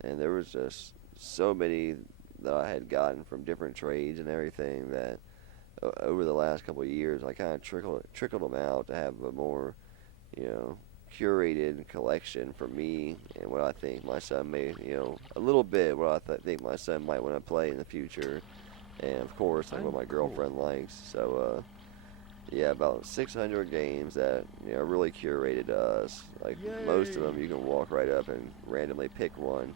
and there was just so many that I had gotten from different trades and everything that over the last couple of years I kind of trickled them out to have a more, curated collection for me and what I think my son may, a little bit what I think my son might want to play in the future, and of course like what my girlfriend likes. So yeah, about 600 games that are really curated to us. Like most of them, you can walk right up and randomly pick one,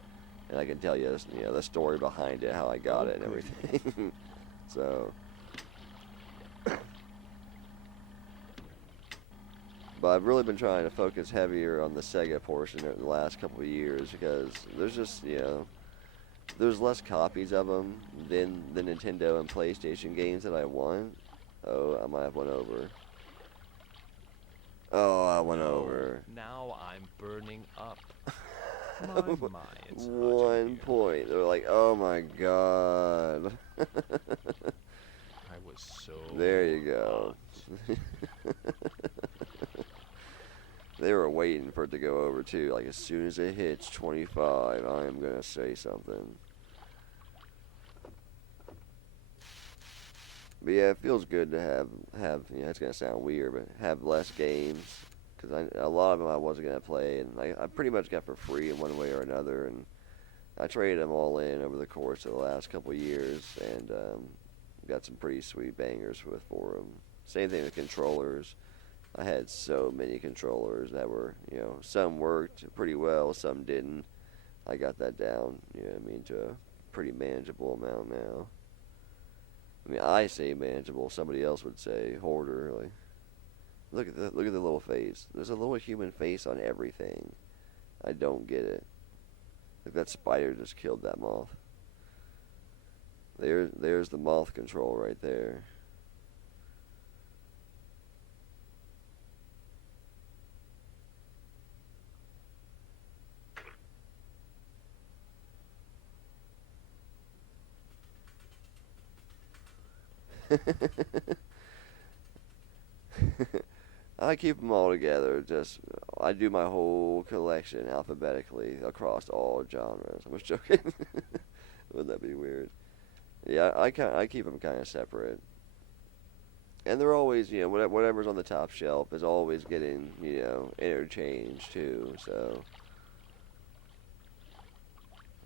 and I can tell you, the story behind it, how I got it, and everything. So, but I've really been trying to focus heavier on the Sega portion over the last couple of years because there's just there's less copies of them than the Nintendo and PlayStation games that I want. Oh, I might have went over. Oh, I went over. Now I'm burning up. My, it's hot in 1 here. point. They're like, oh my god. I was so There you go. hot. They were waiting for it to go over too. Like as soon as it hits 25, I am gonna say something. But yeah, it feels good to have. You know, it's gonna sound weird, but have less games because a lot of them I wasn't gonna play, and I pretty much got for free in one way or another, and I traded them all in over the course of the last couple of years, and got some pretty sweet bangers for them. Same thing with controllers. I had so many controllers that were, you know, some worked pretty well, some didn't. I got that down, you know what I mean, to a pretty manageable amount now. I mean, I say manageable. Somebody else would say hoarder. Like, look at the little face. There's a little human face on everything. I don't get it. Like that spider just killed that moth. There's the moth control right there. I keep them all together. I do my whole collection alphabetically across all genres. I was joking. Wouldn't that be weird? Yeah, I keep them kind of separate. And they're always, you know, whatever's on the top shelf is always getting, you know, interchanged too.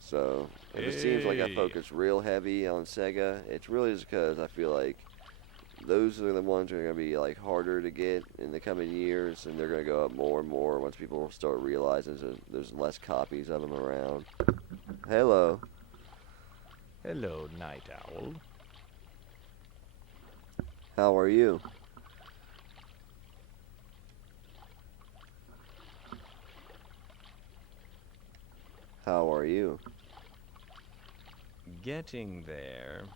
So if it seems like I focus real heavy on Sega, it's really just because I feel like those are the ones that are going to be like harder to get in the coming years, and they're going to go up more and more once people start realizing there's less copies of them around. Hello. Hello, Night Owl. How are you? How are you? Getting there.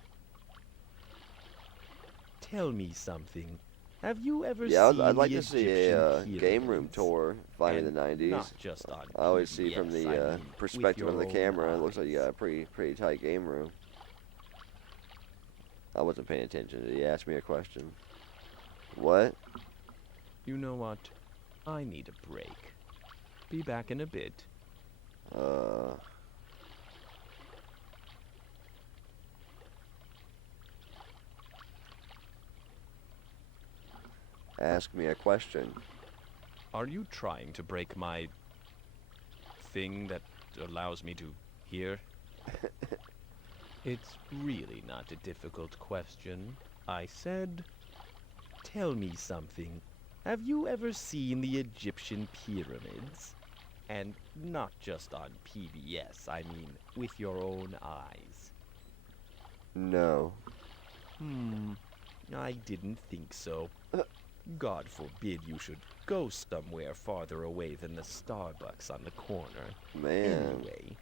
Tell me something. Have you ever Yeah, seen I'd like the to see Egyptian a game room pyramids? tour finding the And 90s. not just on I always see from PBS, the I mean, with perspective of your the own camera, it looks like you eyes. got a pretty tight game room. I wasn't paying attention. Did he ask me a question? What? You know what? I need a break. Be back in a bit. Ask me a question. Are you trying to break my thing that allows me to hear? It's really not a difficult question. I said, Tell me something. Have you ever seen the Egyptian pyramids? And not just on PBS, I mean with your own eyes. No. I didn't think so. God forbid you should go somewhere farther away than the Starbucks on the corner. Man. Anyway,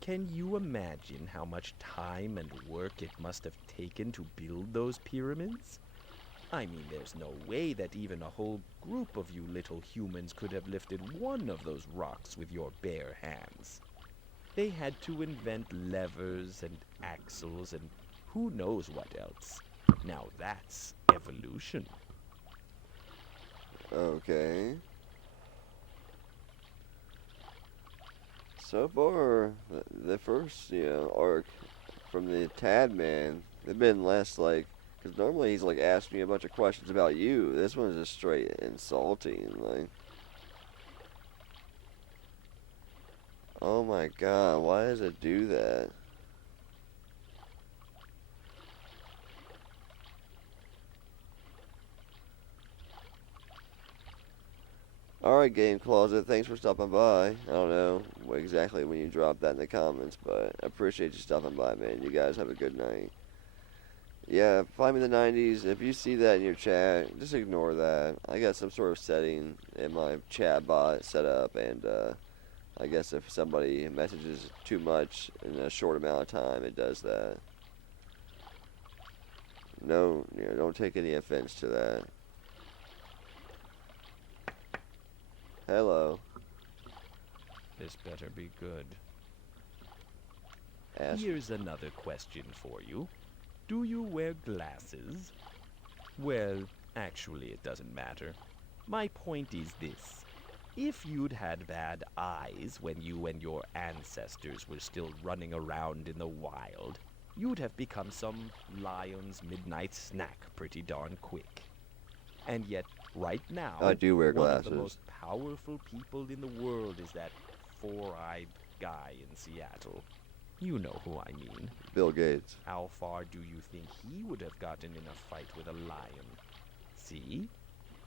can you imagine how much time and work it must have taken to build those pyramids? I mean, there's no way that even a whole group of you little humans could have lifted one of those rocks with your bare hands. They had to invent levers and axles and who knows what else. Now that's evolution. Okay. So far, the first, you know, arc from the Tad Man, they've been less like, because normally he's like asking me a bunch of questions about you. This one's just straight insulting, like. Oh my god, why does it do that? Alright, Game Closet, thanks for stopping by. I don't know exactly when you dropped that in the comments, but I appreciate you stopping by, man. You guys have a good night. Yeah, find me in the 90s. If you see that in your chat, just ignore that. I got some sort of setting in my chat bot set up, and I guess if somebody messages too much in a short amount of time, it does that. No, you know, don't take any offense to that. Hello. this better be good. Ask. Here's another question for you. Do you wear glasses? Well, actually, it doesn't matter. My point is this. If you'd had bad eyes when you and your ancestors were still running around in the wild, you'd have become some lion's midnight snack pretty darn quick. And yet, right now, I do wear one of the glasses. most powerful people in the world is that four-eyed guy in Seattle. You know who I mean. Bill Gates. How far do you think he would have gotten in a fight with a lion? See?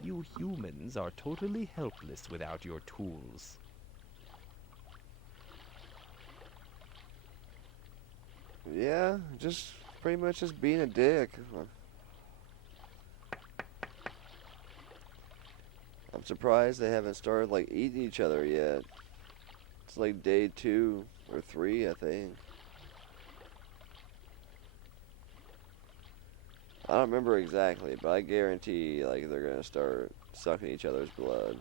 You humans are totally helpless without your tools. Yeah, just pretty much just being a dick. I'm surprised they haven't started like eating each other yet. It's like day 2 or 3, I think. I don't remember exactly, but I guarantee like they're gonna start sucking each other's blood.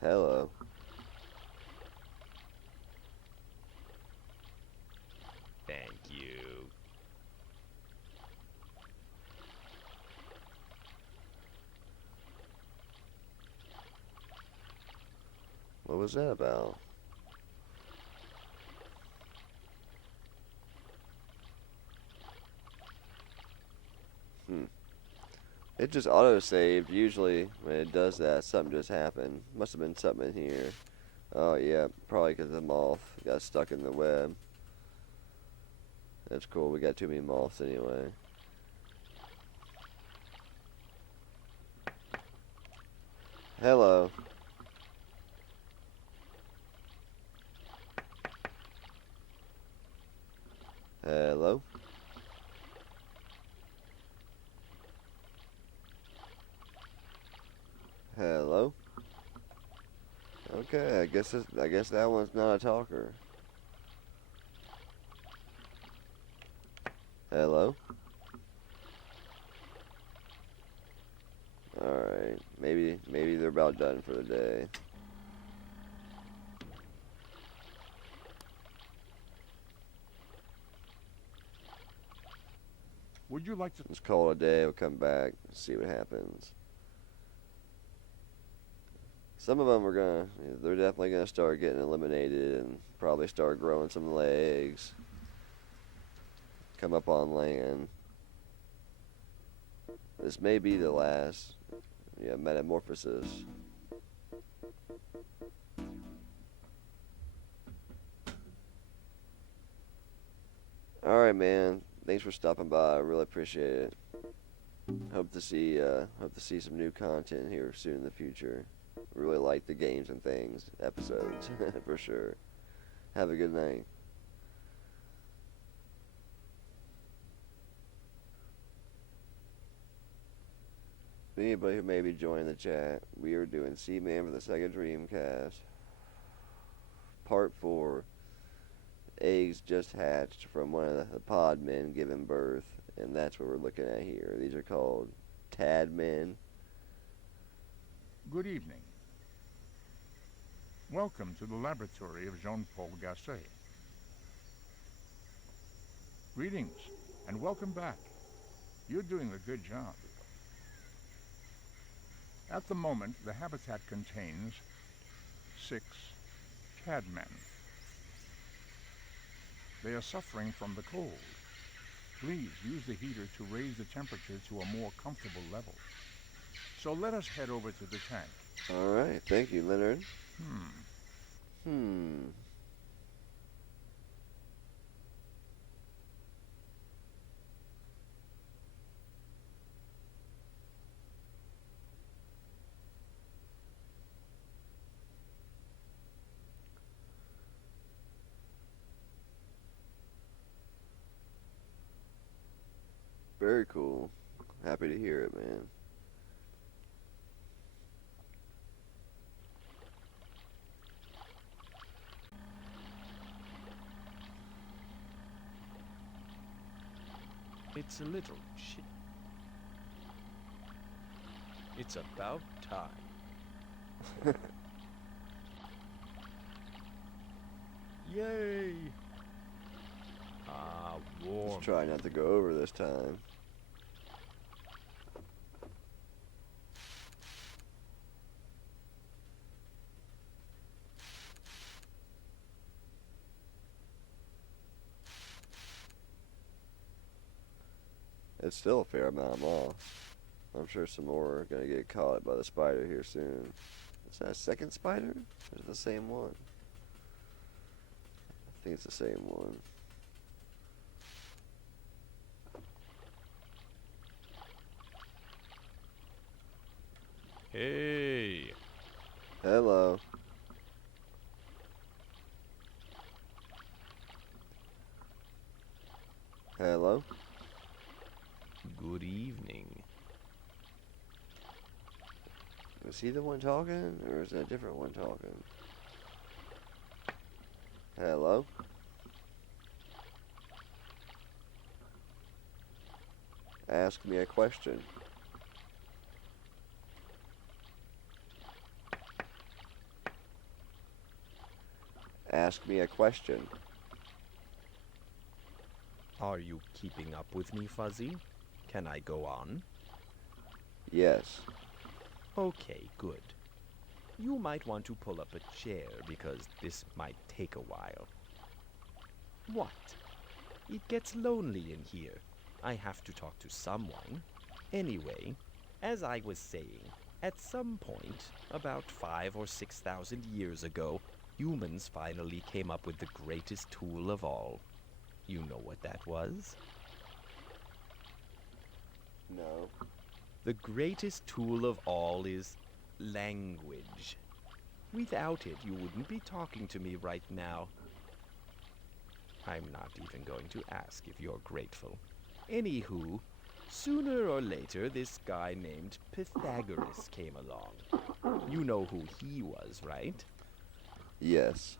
Hello. Thank you. What was that about? It just auto-saved. Usually when it does that, something just happened. Must have been something in here. Oh yeah, probably because the moth got stuck in the web. That's cool. We got too many moths anyway. Hello. Hello. Hello. Okay, I guess that one's not a talker. Hello. All right, maybe they're about done for the day. Would you like to... Let's call it a day. We'll come back, see what happens. Some of them they're definitely gonna start getting eliminated and probably start growing some legs. Come up on land. This may be the last, metamorphosis. Alright, man. Thanks for stopping by. I really appreciate it. Hope to see some new content here soon in the future. Really like the games and things episodes for sure. Have a good night. Anybody who may be joining the chat, we are doing Seaman for the SEGA Dreamcast. Part 4. Eggs just hatched from one of the pod men giving birth. And that's what we're looking at here. These are called Tad men. Good evening. Welcome to the laboratory of Jean-Paul Gasset. Greetings, and welcome back. You're doing a good job. At the moment, the habitat contains 6 cadmen. They are suffering from the cold. Please use the heater to raise the temperature to a more comfortable level. So let us head over to the tank. Alright, thank you, Leonard. Very cool. Happy to hear it, man. It's a little shit. It's about time. Yay! Ah, warm. Let's try not to go over this time. It's still a fair amount of moss. I'm sure some more are gonna get caught by the spider here soon. Is that a second spider? Or is it the same one? I think it's the same one. Hey. Hello. Hello? Good evening. Is he the one talking, or is it a different one talking? Hello? Ask me a question. Ask me a question. Are you keeping up with me, Fuzzy? Can I go on? Yes. Okay, good. You might want to pull up a chair because this might take a while. What? It gets lonely in here. I have to talk to someone. Anyway, as I was saying, at some point, about 5,000 or 6,000 years ago, humans finally came up with the greatest tool of all. You know what that was? No. The greatest tool of all is language. Without it, you wouldn't be talking to me right now. I'm not even going to ask if you're grateful. Anywho, sooner or later, this guy named Pythagoras came along. You know who he was, right? Yes.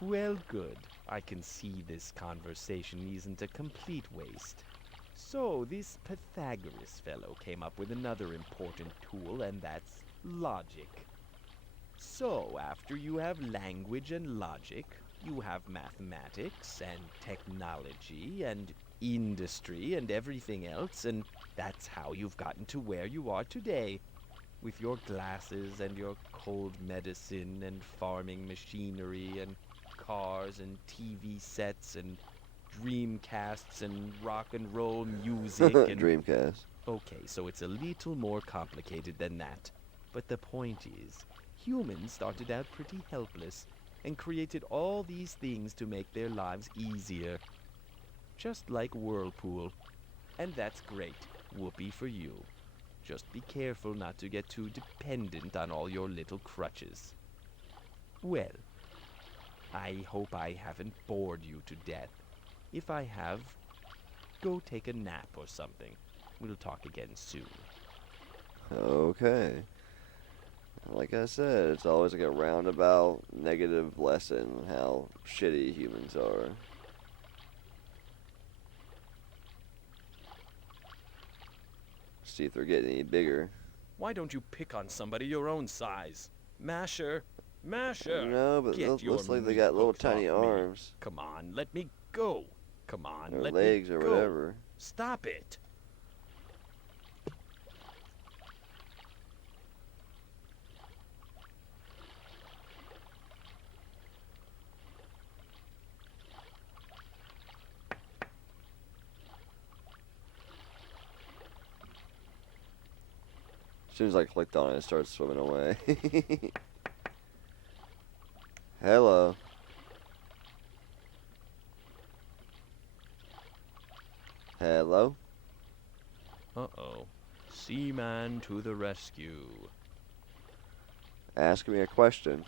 Well, good. I can see this conversation isn't a complete waste. So, this Pythagoras fellow came up with another important tool, and that's logic. So, after you have language and logic, you have mathematics and technology and industry and everything else, and that's how you've gotten to where you are today. With your glasses and your cold medicine and farming machinery and cars and TV sets and Dreamcasts and rock and roll music and... Dreamcast. Okay, so it's a little more complicated than that. But the point is, humans started out pretty helpless and created all these things to make their lives easier. Just like Whirlpool. And that's great. Whoopee for you. Just be careful not to get too dependent on all your little crutches. Well, I hope I haven't bored you to death. If I have, go take a nap or something. We'll talk again soon. Okay. Like I said, it's always like a roundabout negative lesson on how shitty humans are. See if they're getting any bigger. Why don't you pick on somebody your own size? Masher! Masher! No, but Get your looks like they meat got little hooks off tiny me. arms. Come on, let me go. Come on, Or let legs me or go. whatever. Stop it. As soon as I clicked on it, it starts swimming away. Hello. Hello? Uh-oh. Seaman to the rescue. Ask me a question.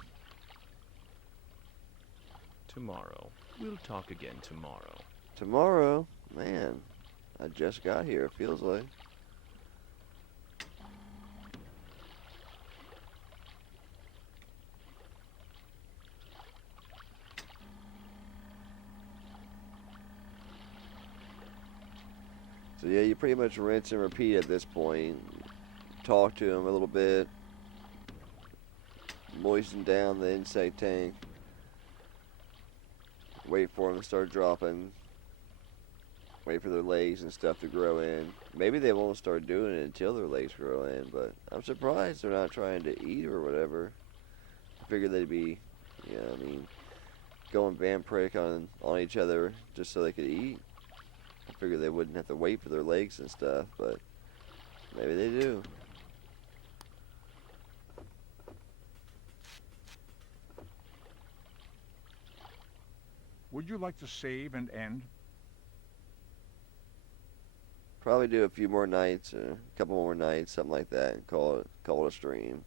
Tomorrow. We'll talk again tomorrow. Tomorrow? Man, I just got here, it feels like. So yeah, you pretty much rinse and repeat at this point. Talk to him a little bit. Moisten down the insect tank. wait for them to start dropping, wait for their legs and stuff to grow in. Maybe they won't start doing it until their legs grow in, but I'm surprised they're not trying to eat or whatever. I figured they'd be, going vampiric on each other just so they could eat. I figured they wouldn't have to wait for their legs and stuff, but maybe they do. Would you like to save and end? Probably do a few more nights, a couple more nights, something like that, and call it a stream.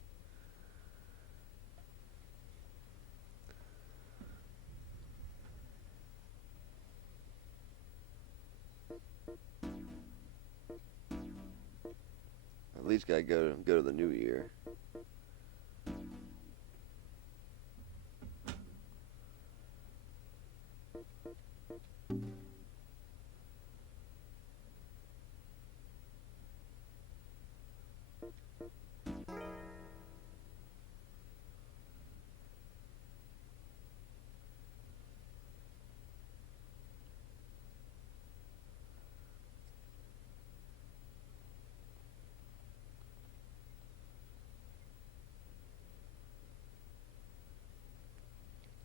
At least gotta go to the new year.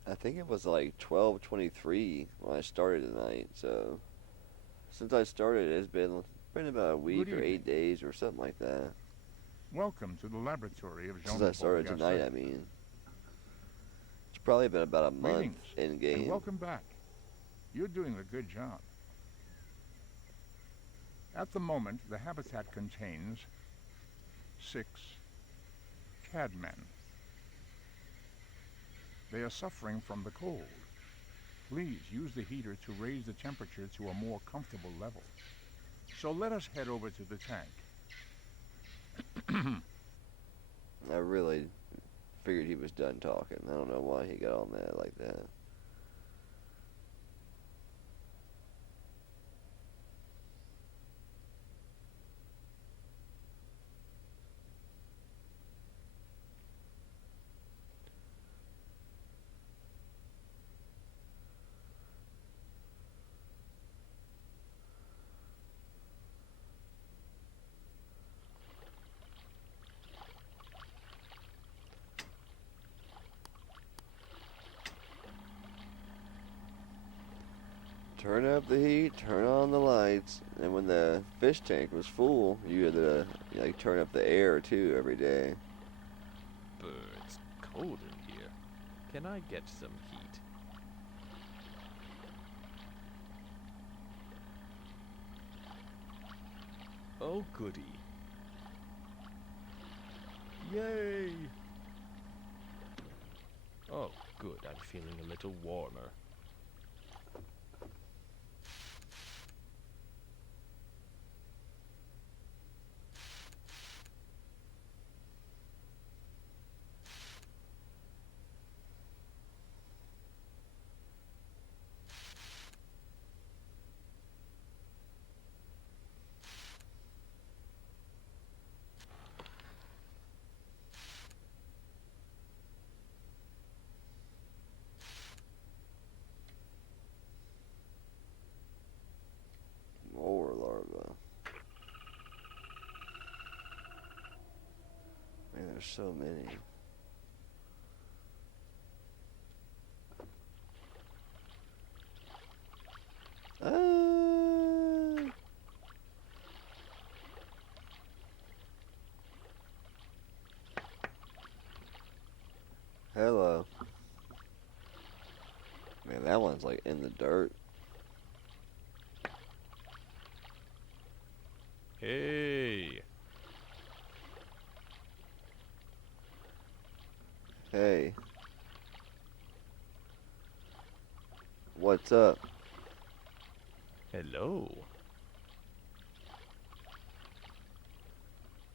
I think it was like 12:23 when I started tonight. So since I started, it's been about a week Good or evening. 8 days or something like that. Welcome to the laboratory of Since I started Jean-Paul tonight, Gasset. I mean, it's probably been about a month Greetings, in and game. welcome back. You're doing a good job. At the moment, the habitat contains 6 cadmen. They are suffering from the cold. Please use the heater to raise the temperature to a more comfortable level. So let us head over to the tank. I really figured he was done talking. I don't know why he got on that like that. Turn up the heat, turn on the lights, and when the fish tank was full, you had to turn up the air too every day. It's cold in here. Can I get some heat? Oh, goody. Yay! Oh, good. I'm feeling a little warmer. More larvae. Man, there's so many. Ah! Hello. Man, that one's like in the dirt. Hey! Hey. What's up? Hello.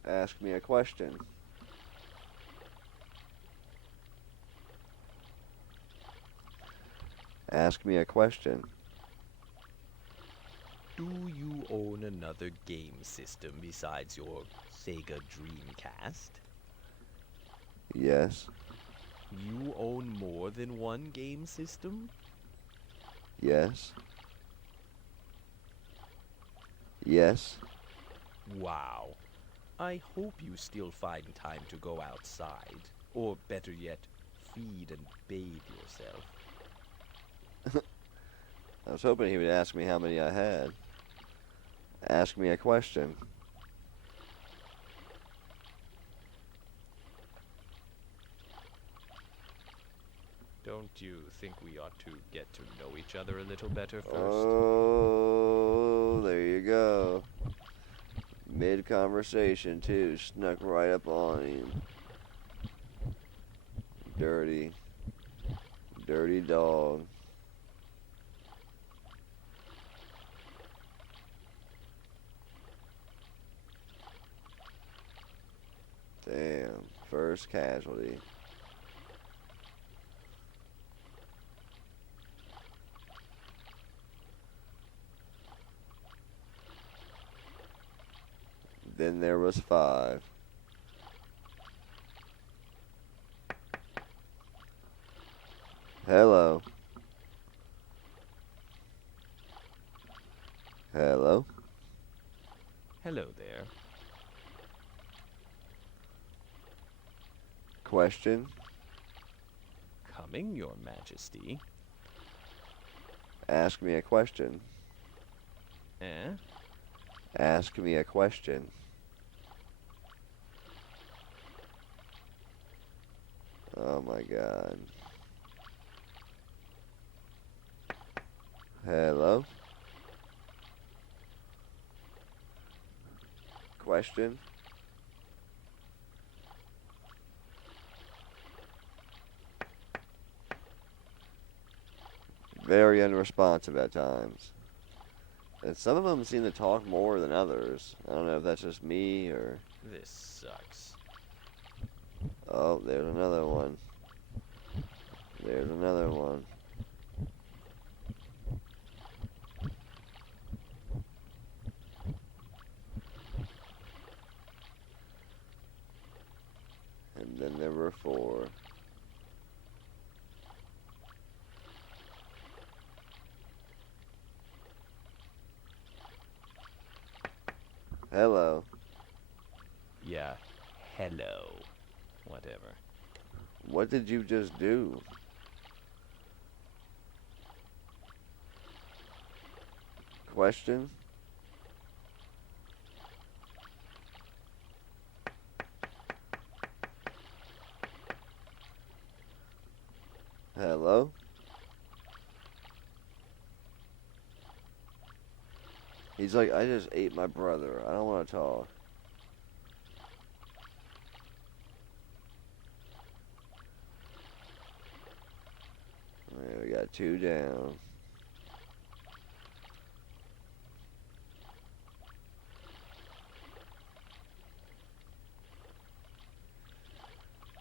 Ask me a question. Ask me a question. Do you own another game system besides your SEGA Dreamcast? Yes. You own more than one game system? Yes. Yes. Wow. I hope you still find time to go outside. Or better yet, feed and bathe yourself. I was hoping he would ask me how many I had. Ask me a question. Don't you think we ought to get to know each other a little better first? Oh, there you go. Mid-conversation, too. Snuck right up on him. Dirty. Dirty dog. Damn. First casualty. Then there was 5. Hello. Hello. Hello there. Question. Coming, Your Majesty. Ask me a question. Eh? Ask me a question. Oh my god. Hello? Question? Very unresponsive at times. And some of them seem to talk more than others. I don't know if that's just me or... This sucks. Oh, there's another one. There's another one. And then there were 4. Hello. Yeah, hello. Whatever. What did you just do? Question? Hello? He's like, I just ate my brother. I don't want to talk. There, we got 2 down.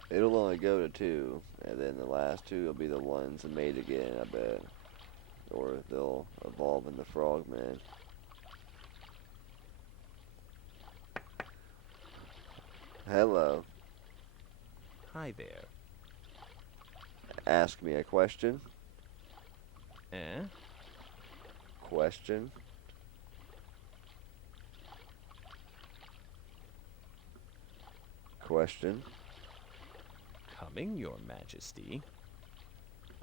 It'll only go to 2, and then the last 2 will be the ones that mate again, I bet. Or they'll evolve into frogmen. Hello. Hi there. Ask me a question. Eh? Question. Question. Coming, Your Majesty.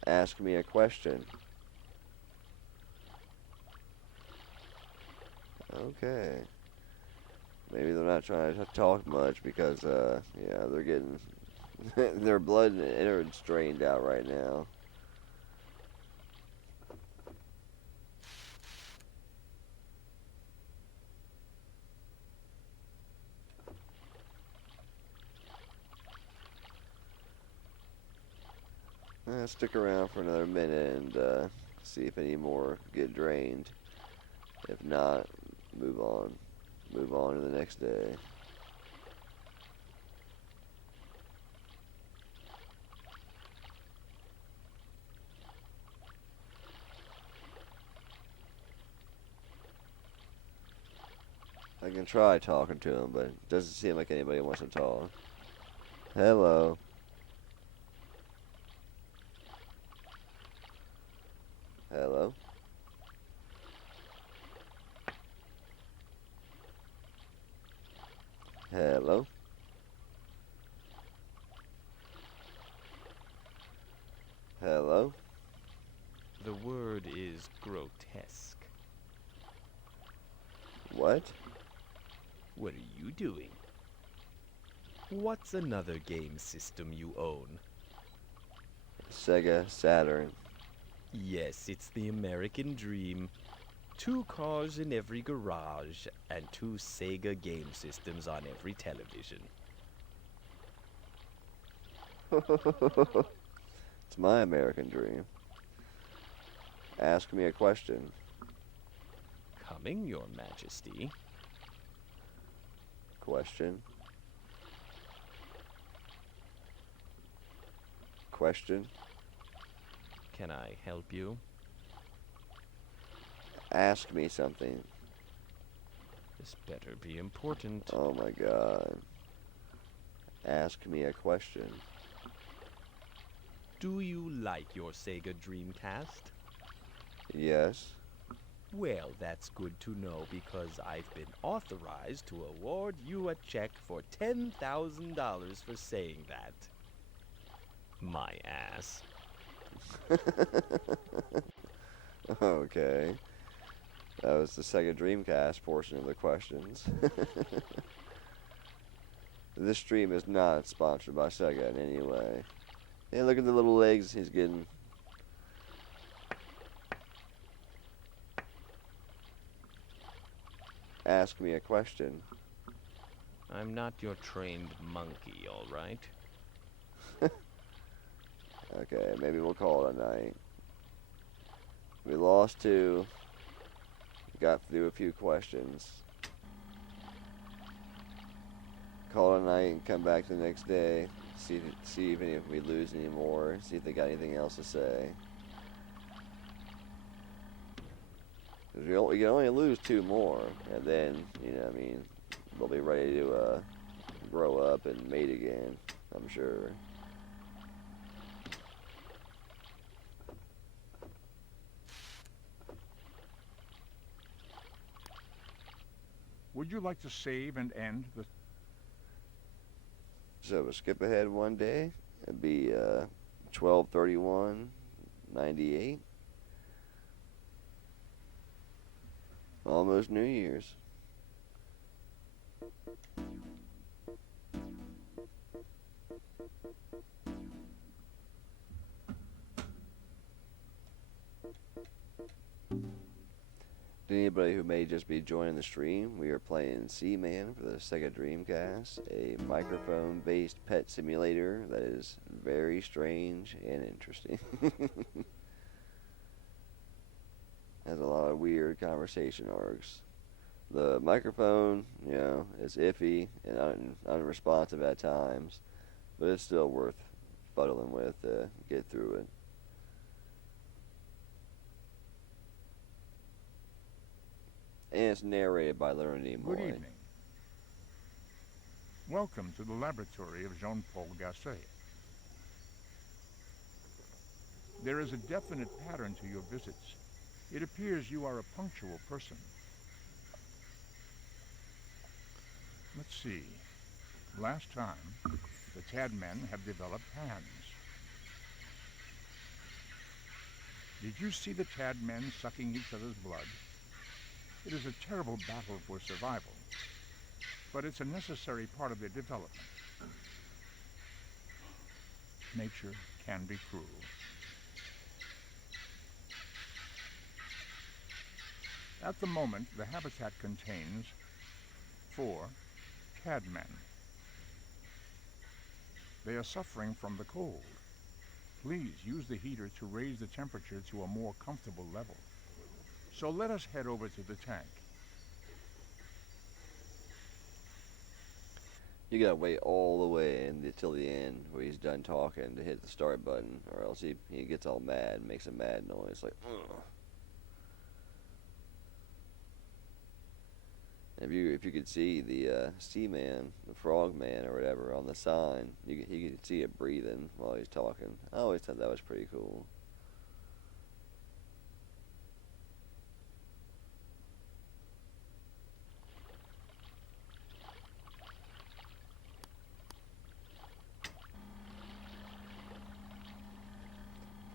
Ask me a question. Okay. Maybe they're not trying to talk much because, yeah, they're getting their blood and innards drained out right now. Stick around for another minute and see if any more get drained. If not, move on. Move on to the next day. I can try talking to him, but it doesn't seem like anybody wants to talk. Hello. Hello. Hello? Hello? The word is grotesque. What? What are you doing? What's another game system you own? SEGA Saturn. Yes, it's the American dream. 2 cars in every garage and 2 Sega game systems on every television. It's my American dream. Ask me a question. Coming, Your Majesty. Question. Question. Can I help you? Ask me something. This better be important. Oh my god. Ask me a question. Do you like your Sega Dreamcast? Yes. Well, that's good to know because I've been authorized to award you a check for $10,000 for saying that. My ass. Okay. That was the Sega Dreamcast portion of the questions. This stream is not sponsored by Sega in any way. Hey, look at the little legs he's getting. Ask me a question. I'm not your trained monkey, all right? Okay, maybe we'll call it a night. We lost 2. Got through a few questions. Call it a night and come back the next day. See if any if we lose any more. See if they got anything else to say. 'Cause we can only lose 2 more, and then I mean, they'll be ready to grow up and mate again. I'm sure. Would you like to save and end the... So we'll skip ahead one day. It'd be 12/31/98. Almost New Year's. To anybody who may just be joining the stream, we are playing Seaman for the Sega Dreamcast, a microphone-based pet simulator that is very strange and interesting. Has a lot of weird conversation arcs. The microphone, is iffy and unresponsive at times, but it's still worth fuddling with to get through it. And it's narrated by Leonard Nimoy. Good evening. Welcome to the laboratory of Jean-Paul Gasset. There is a definite pattern to your visits. It appears you are a punctual person. Let's see. Last time, the Tad men have developed hands. Did you see the Tad men sucking each other's blood? It is a terrible battle for survival, but it's a necessary part of their development. Nature can be cruel. At the moment, the habitat contains 4 cadmen. They are suffering from the cold. Please use the heater to raise the temperature to a more comfortable level. So let us head over to the tank. You gotta wait all the way until the end where he's done talking to hit the start button, or else he gets all mad and makes a mad noise like, ugh. If you could see the Seaman, the Frogman or whatever on the sign, you could see it breathing while he's talking. I always thought that was pretty cool.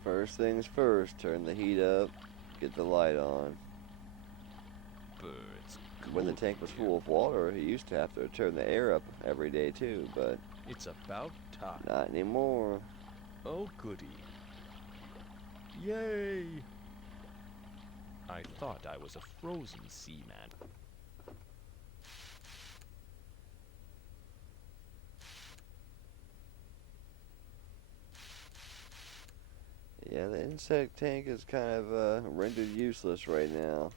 First things first, turn the heat up, get the light on. It's When the cool tank was here. full of water, he used to have to turn the air up every day too, but It's about time. not anymore. Oh, goody. Yay! I thought I was a frozen seaman. Yeah, the insect tank is kind of rendered useless right now.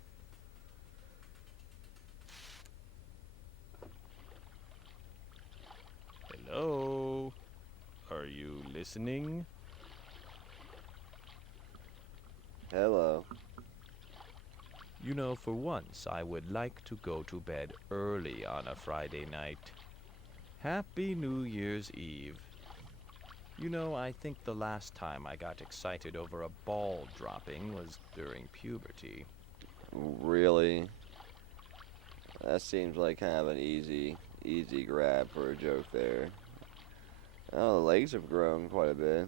Hello? Are you listening? Hello. You know, for once, I would like to go to bed early on a Friday night. Happy New Year's Eve. You know, I think the last time I got excited over a ball dropping was during puberty. Really? That seems like kind of an easy grab for a joke there. Oh, the legs have grown quite a bit.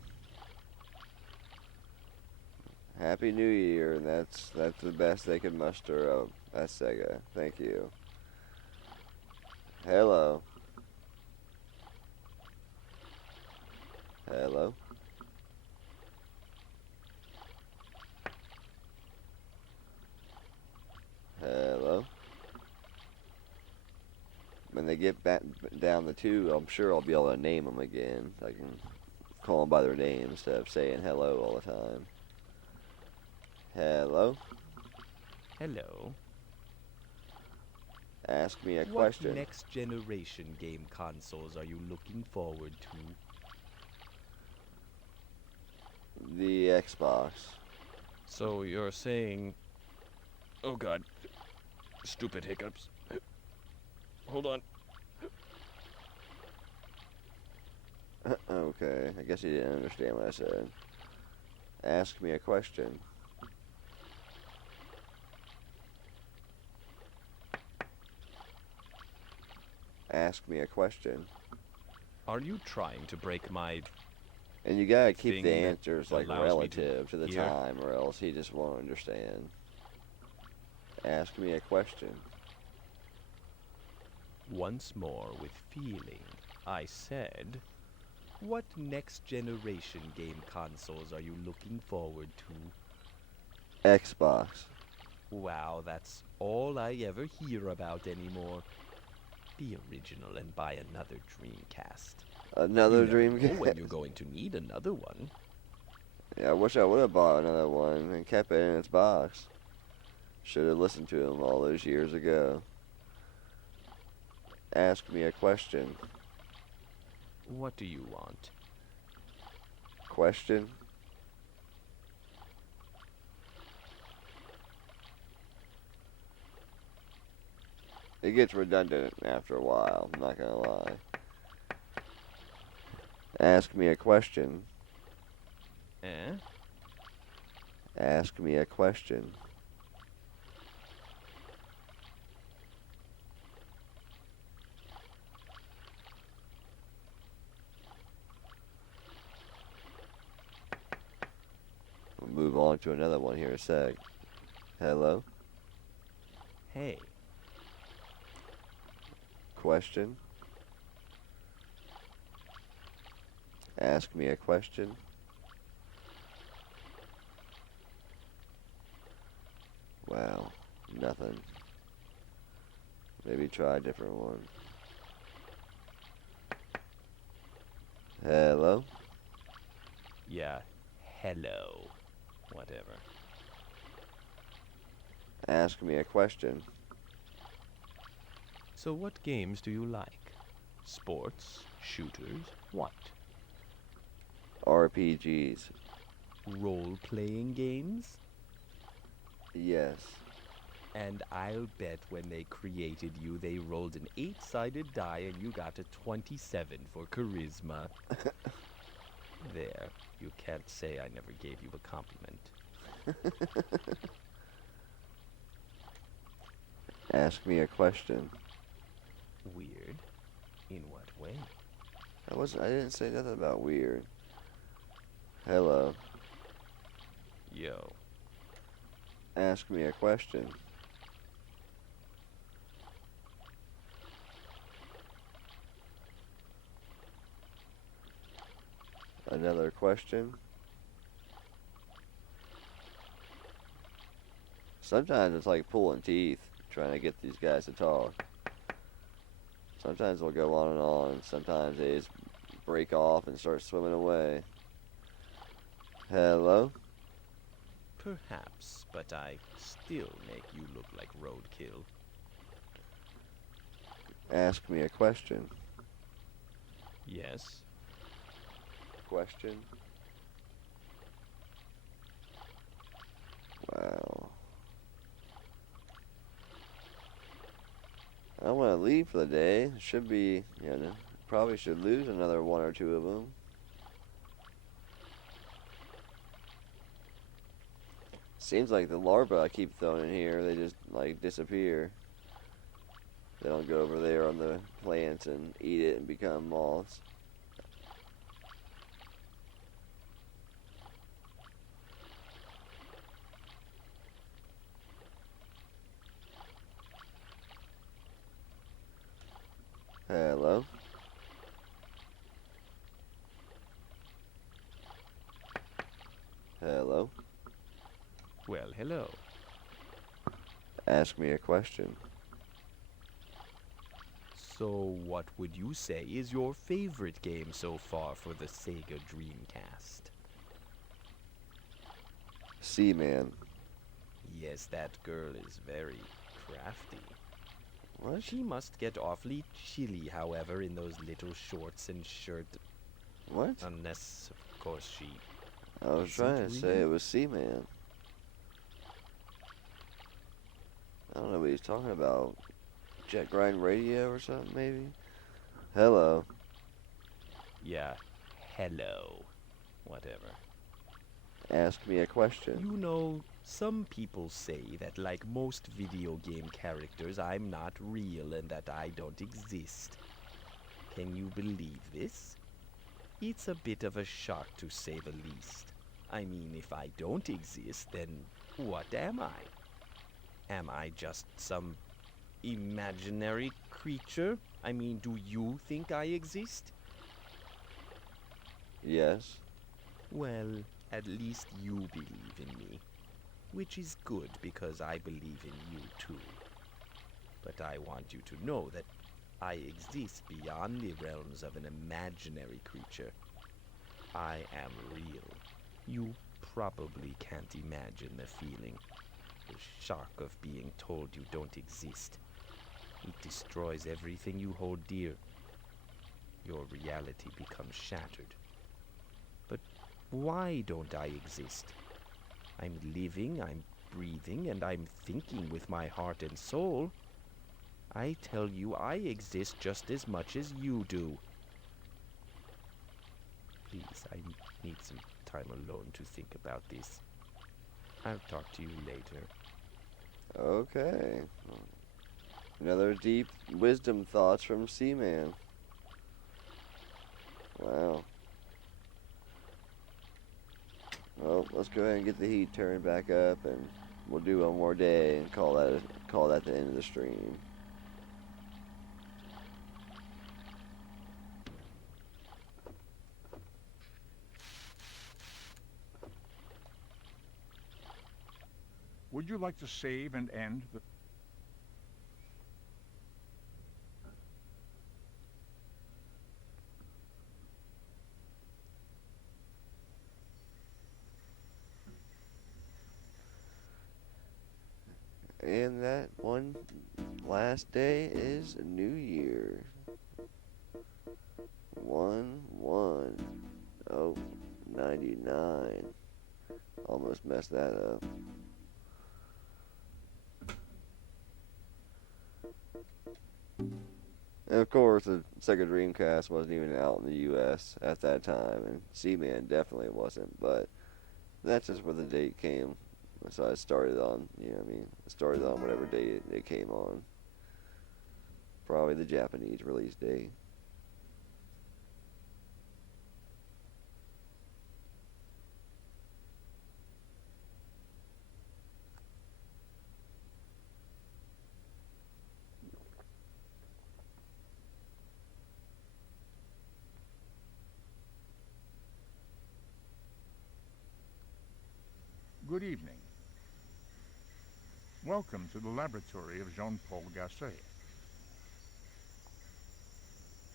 Happy New Year, and that's the best they could muster of SEGA. Thank you. Hello. Hello. Hello. When they get back down the two, I'm sure I'll be able to name them again. I can call them by their name instead of saying hello all the time. Hello. Hello. Ask me a What question. next generation game consoles are you looking forward to? The Xbox. So you're saying... Oh god. Stupid hiccups. Hold on. Okay, I guess you didn't understand what I said. Ask me a question. Ask me a question. Are you trying to break my... And you gotta keep Thing the that answers like allows me to relative to the hear? time, or else he just won't understand. Ask me a question. Once more with feeling, I said, what next generation game consoles are you looking forward to? Xbox. Wow, that's all I ever hear about anymore. Be original and buy another Dreamcast. Another You never know Dreamcast. when you're going to need another one. Yeah, I wish I would have bought another one and kept it in its box. Should have listened to him all those years ago. Ask me a question. What do you want? Question? It gets redundant after a while, I'm not gonna lie. Ask me a question. Eh? Ask me a question. We'll move on to another one here in a sec. Hello? Hey. Question? Ask me a question. Wow, nothing. Maybe try a different one. Hello? Yeah, hello. Whatever. Ask me a question. So what games do you like? Sports? Shooters? What? RPGs. Role-playing games? Yes. And I'll bet when they created you, they rolled an 8-sided die and you got a 27 for charisma. There. You can't say I never gave you a compliment. Ask me a question. Weird? In what way? I didn't say nothing about weird. Hello. Yo. Ask me a question. Another question. Sometimes it's like pulling teeth, trying to get these guys to talk. Sometimes they'll go on and on. Sometimes they just break off and start swimming away. Hello? Perhaps, but I still make you look like roadkill. Ask me a question. Yes? Question? Wow. I want to leave for the day. Should be, probably should lose another one or two of them. Seems like the larvae I keep throwing in here, they just, like, disappear. They don't go over there on the plants and eat it and become moths. Hello? Hello? Well, hello. Ask me a question. So what would you say is your favorite game so far for the SEGA Dreamcast? Seaman. Yes, that girl is very crafty. What? She must get awfully chilly, however, in those little shorts and shirt. What? Unless, of course, she... I was Is trying it to say really? it was Seaman. I don't know what he's talking about. Jet Grind Radio or something, maybe? Hello. Yeah, hello. Whatever. Ask me a question. You know, some people say that like most video game characters, I'm not real and that I don't exist. Can you believe this? It's a bit of a shock to say the least. I mean, if I don't exist, then what am I? Am I just some imaginary creature? I mean, do you think I exist? Yes. Well, at least you believe in me. Which is good because I believe in you too. But I want you to know that I exist beyond the realms of an imaginary creature. I am real. You probably can't imagine the feeling. The shock of being told you don't exist. It destroys everything you hold dear. Your reality becomes shattered. But why don't I exist? I'm living, I'm breathing, and I'm thinking with my heart and soul. I tell you, I exist just as much as you do. Please, I need some time alone to think about this. I'll talk to you later. Okay. Another deep wisdom thoughts from Seaman. Wow. Well, let's go ahead and get the heat turned back up, and we'll do one more day and call that the end of the stream. Would you like to save and end the... And that one last day is New Year. 1/1/99. Almost messed that up. And of course, the Sega Dreamcast wasn't even out in the U.S. at that time, and Seaman definitely wasn't, but that's just where the date came. So I started on, started on whatever date it came on. Probably the Japanese release date. Good evening. Welcome to the laboratory of Jean-Paul Gasset.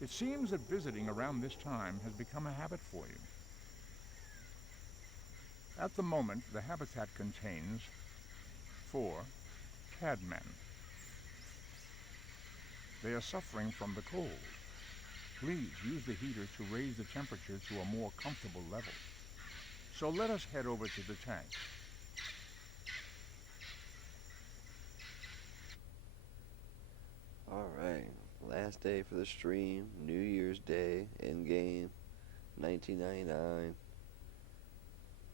It seems that visiting around this time has become a habit for you. At the moment, the habitat contains 4 cadmen. They are suffering from the cold. Please use the heater to raise the temperature to a more comfortable level. So let us head over to the tank. Alright, last day for the stream, New Year's Day, in-game, 1999.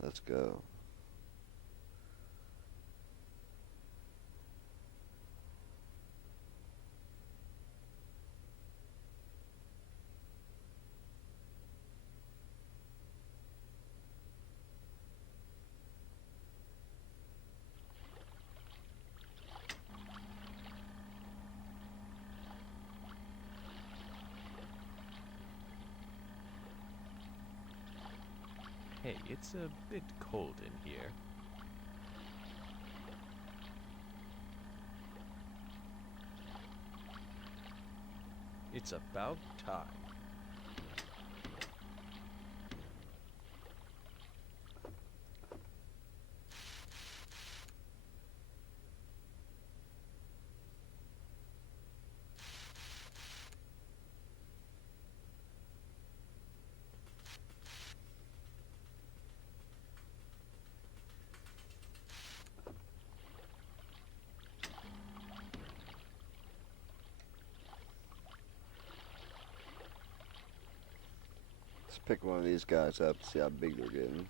Let's go. Hey, it's a bit cold in here. It's about time. Let's pick one of these guys up, see how big they're getting.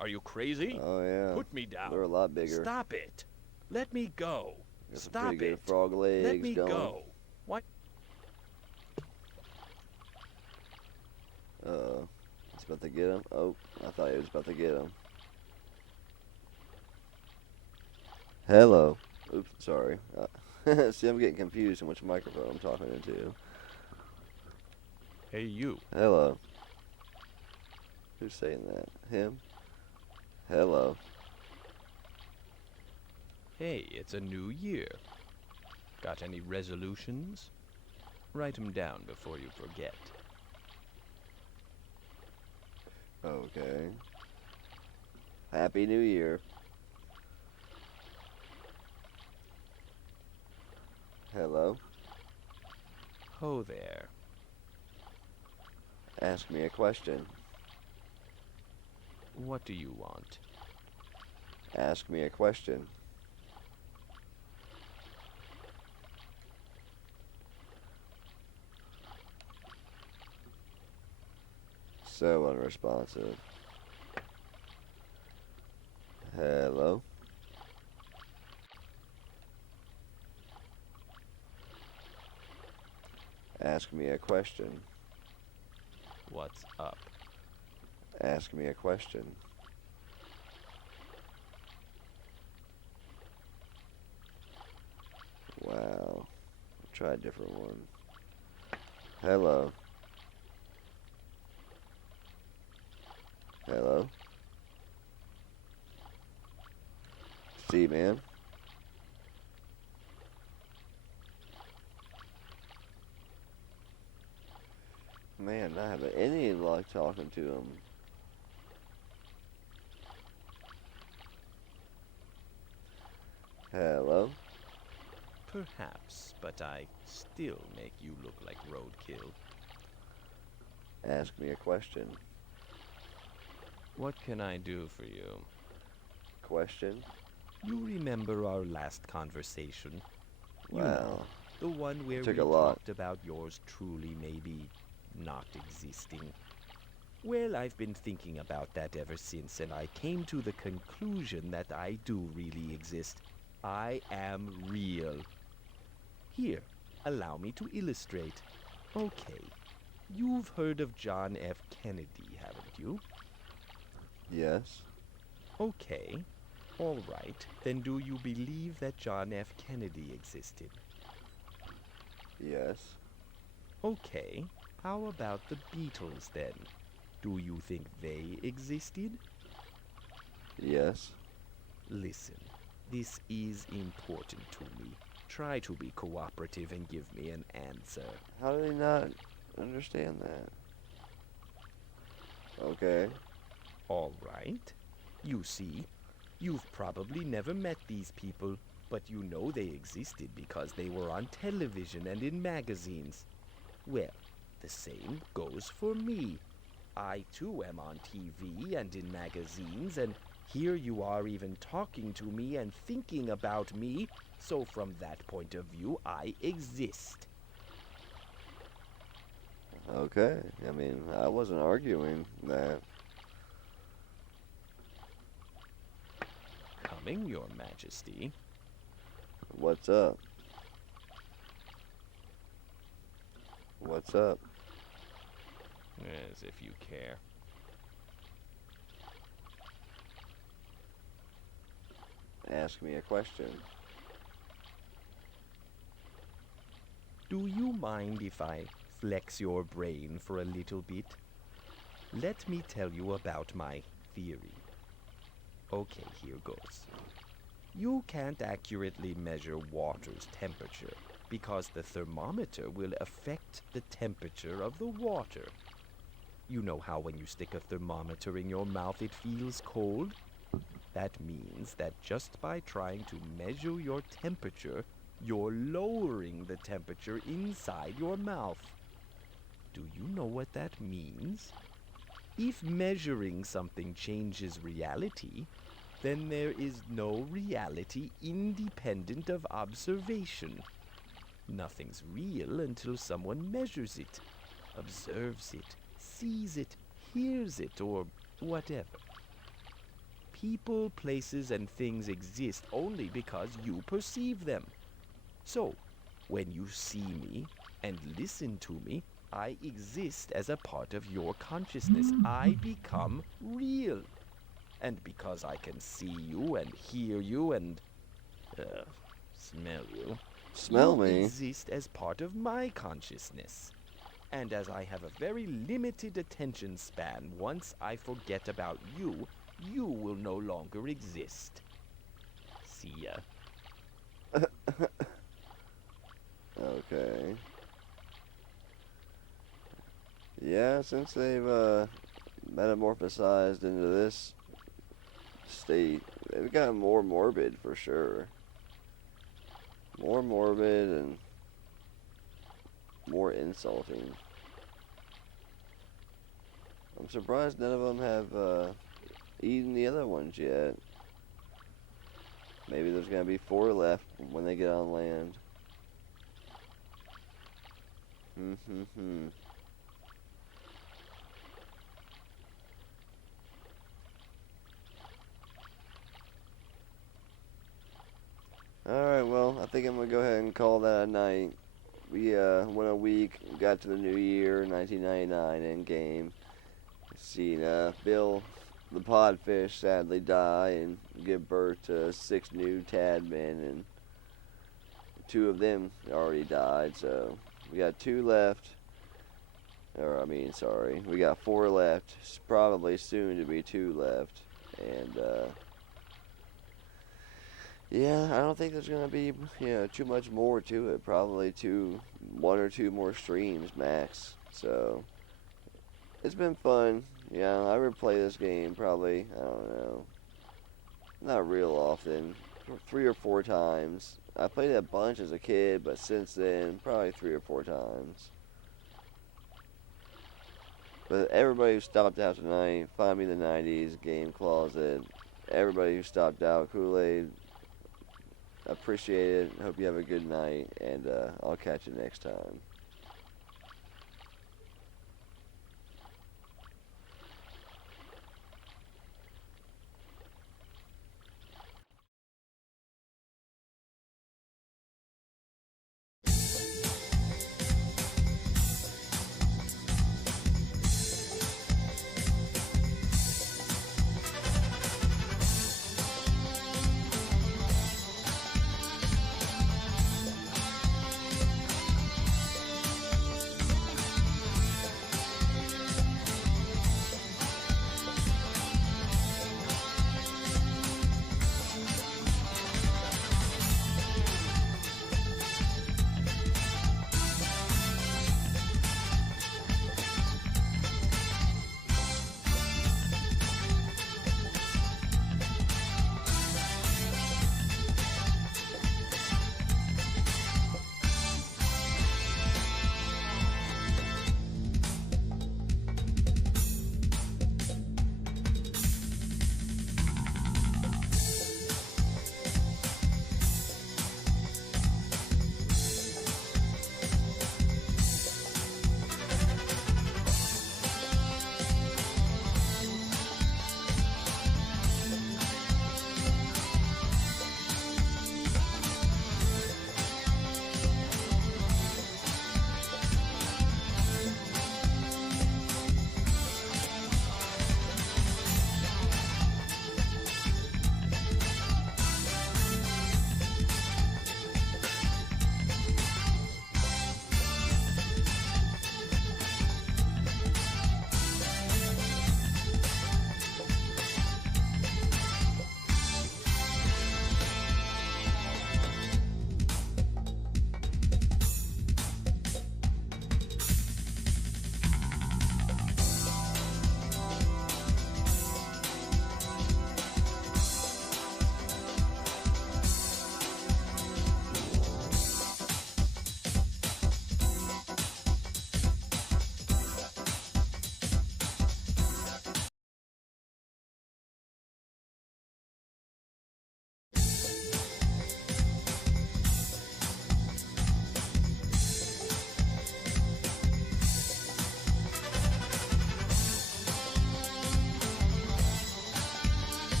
Are you crazy? Oh yeah, Put me down. they're a lot bigger. Stop it. Let me go. Got some Stop pretty good it. frog legs Let me going. go. What? It's about to get him. Oh, I thought he was about to get him. Hello. Oops, sorry. See, I'm getting confused on which microphone I'm talking into. Hey, you. Hello. Who's saying that? Him? Hello. Hey, it's a new year. Got any resolutions? Write 'em down before you forget. Okay. Happy New Year. Hello. Ho there. Ask me a question. What do you want? Ask me a question. So unresponsive. Hello? Ask me a question. What's up? Ask me a question. Wow. Try a different one. Hello. Hello? Seaman? Man, not having any luck talking to him. Hello? Perhaps, but I still make you look like roadkill. Ask me a question. What can I do for you? Question? You remember our last conversation? You Wow. know, the one where Took we a lot. talked about yours truly maybe not existing. Well, I've been thinking about that ever since, and I came to the conclusion that I do really exist. I am real. Here, allow me to illustrate. Okay, you've heard of John F. Kennedy, haven't you? Yes. Okay, all right. Then do you believe that John F. Kennedy existed? Yes. Okay, how about the Beatles then? Do you think they existed? Yes. Listen, this is important to me. Try to be cooperative and give me an answer. How do they not understand that? Okay. All right. You see, you've probably never met these people, but you know they existed because they were on television and in magazines. Well, the same goes for me. I too am on TV and in magazines, and here you are even talking to me and thinking about me, so from that point of view, I exist. Okay. I mean, I wasn't arguing that. Coming, Your Majesty. What's up? What's up? As if you care. Ask me a question. Do you mind if I flex your brain for a little bit? Let me tell you about my theory. Okay, here goes. You can't accurately measure water's temperature because the thermometer will affect the temperature of the water. You know how when you stick a thermometer in your mouth it feels cold? That means that just by trying to measure your temperature, you're lowering the temperature inside your mouth. Do you know what that means? If measuring something changes reality, then there is no reality independent of observation. Nothing's real until someone measures it, observes it, sees it, hears it, or whatever. People, places, and things exist only because you perceive them. So, when you see me and listen to me, I exist as a part of your consciousness. I become real. And because I can see you and hear you and smell you, Smell you me? exist as part of my consciousness. And as I have a very limited attention span, once I forget about you, you will no longer exist. See ya. Okay. Yeah, since they've metamorphosized into this state, they've gotten more morbid for sure. More morbid and more insulting. I'm surprised none of them have eaten the other ones yet. Maybe there's gonna be 4 left when they get on land. Alright, well, I think I'm gonna go ahead and call that a night. We went a week, got to the new year, 1999 in game. Seen Bill the Podfish sadly die and give birth to 6 new Tadmen, and 2 of them already died, so we got 2 left. We got 4 left. Probably soon to be 2 left. And yeah, I don't think there's gonna be too much more to it. Probably 1 or 2 more streams max. So it's been fun. Yeah, I replay this game probably, I don't know, not real often, 3 or 4 times. I played it a bunch as a kid, but since then, probably 3 or 4 times. But everybody who stopped out tonight, Find Me the 90s, Game Closet, everybody who stopped out, Kool-Aid, appreciate it. Hope you have a good night, and I'll catch you next time.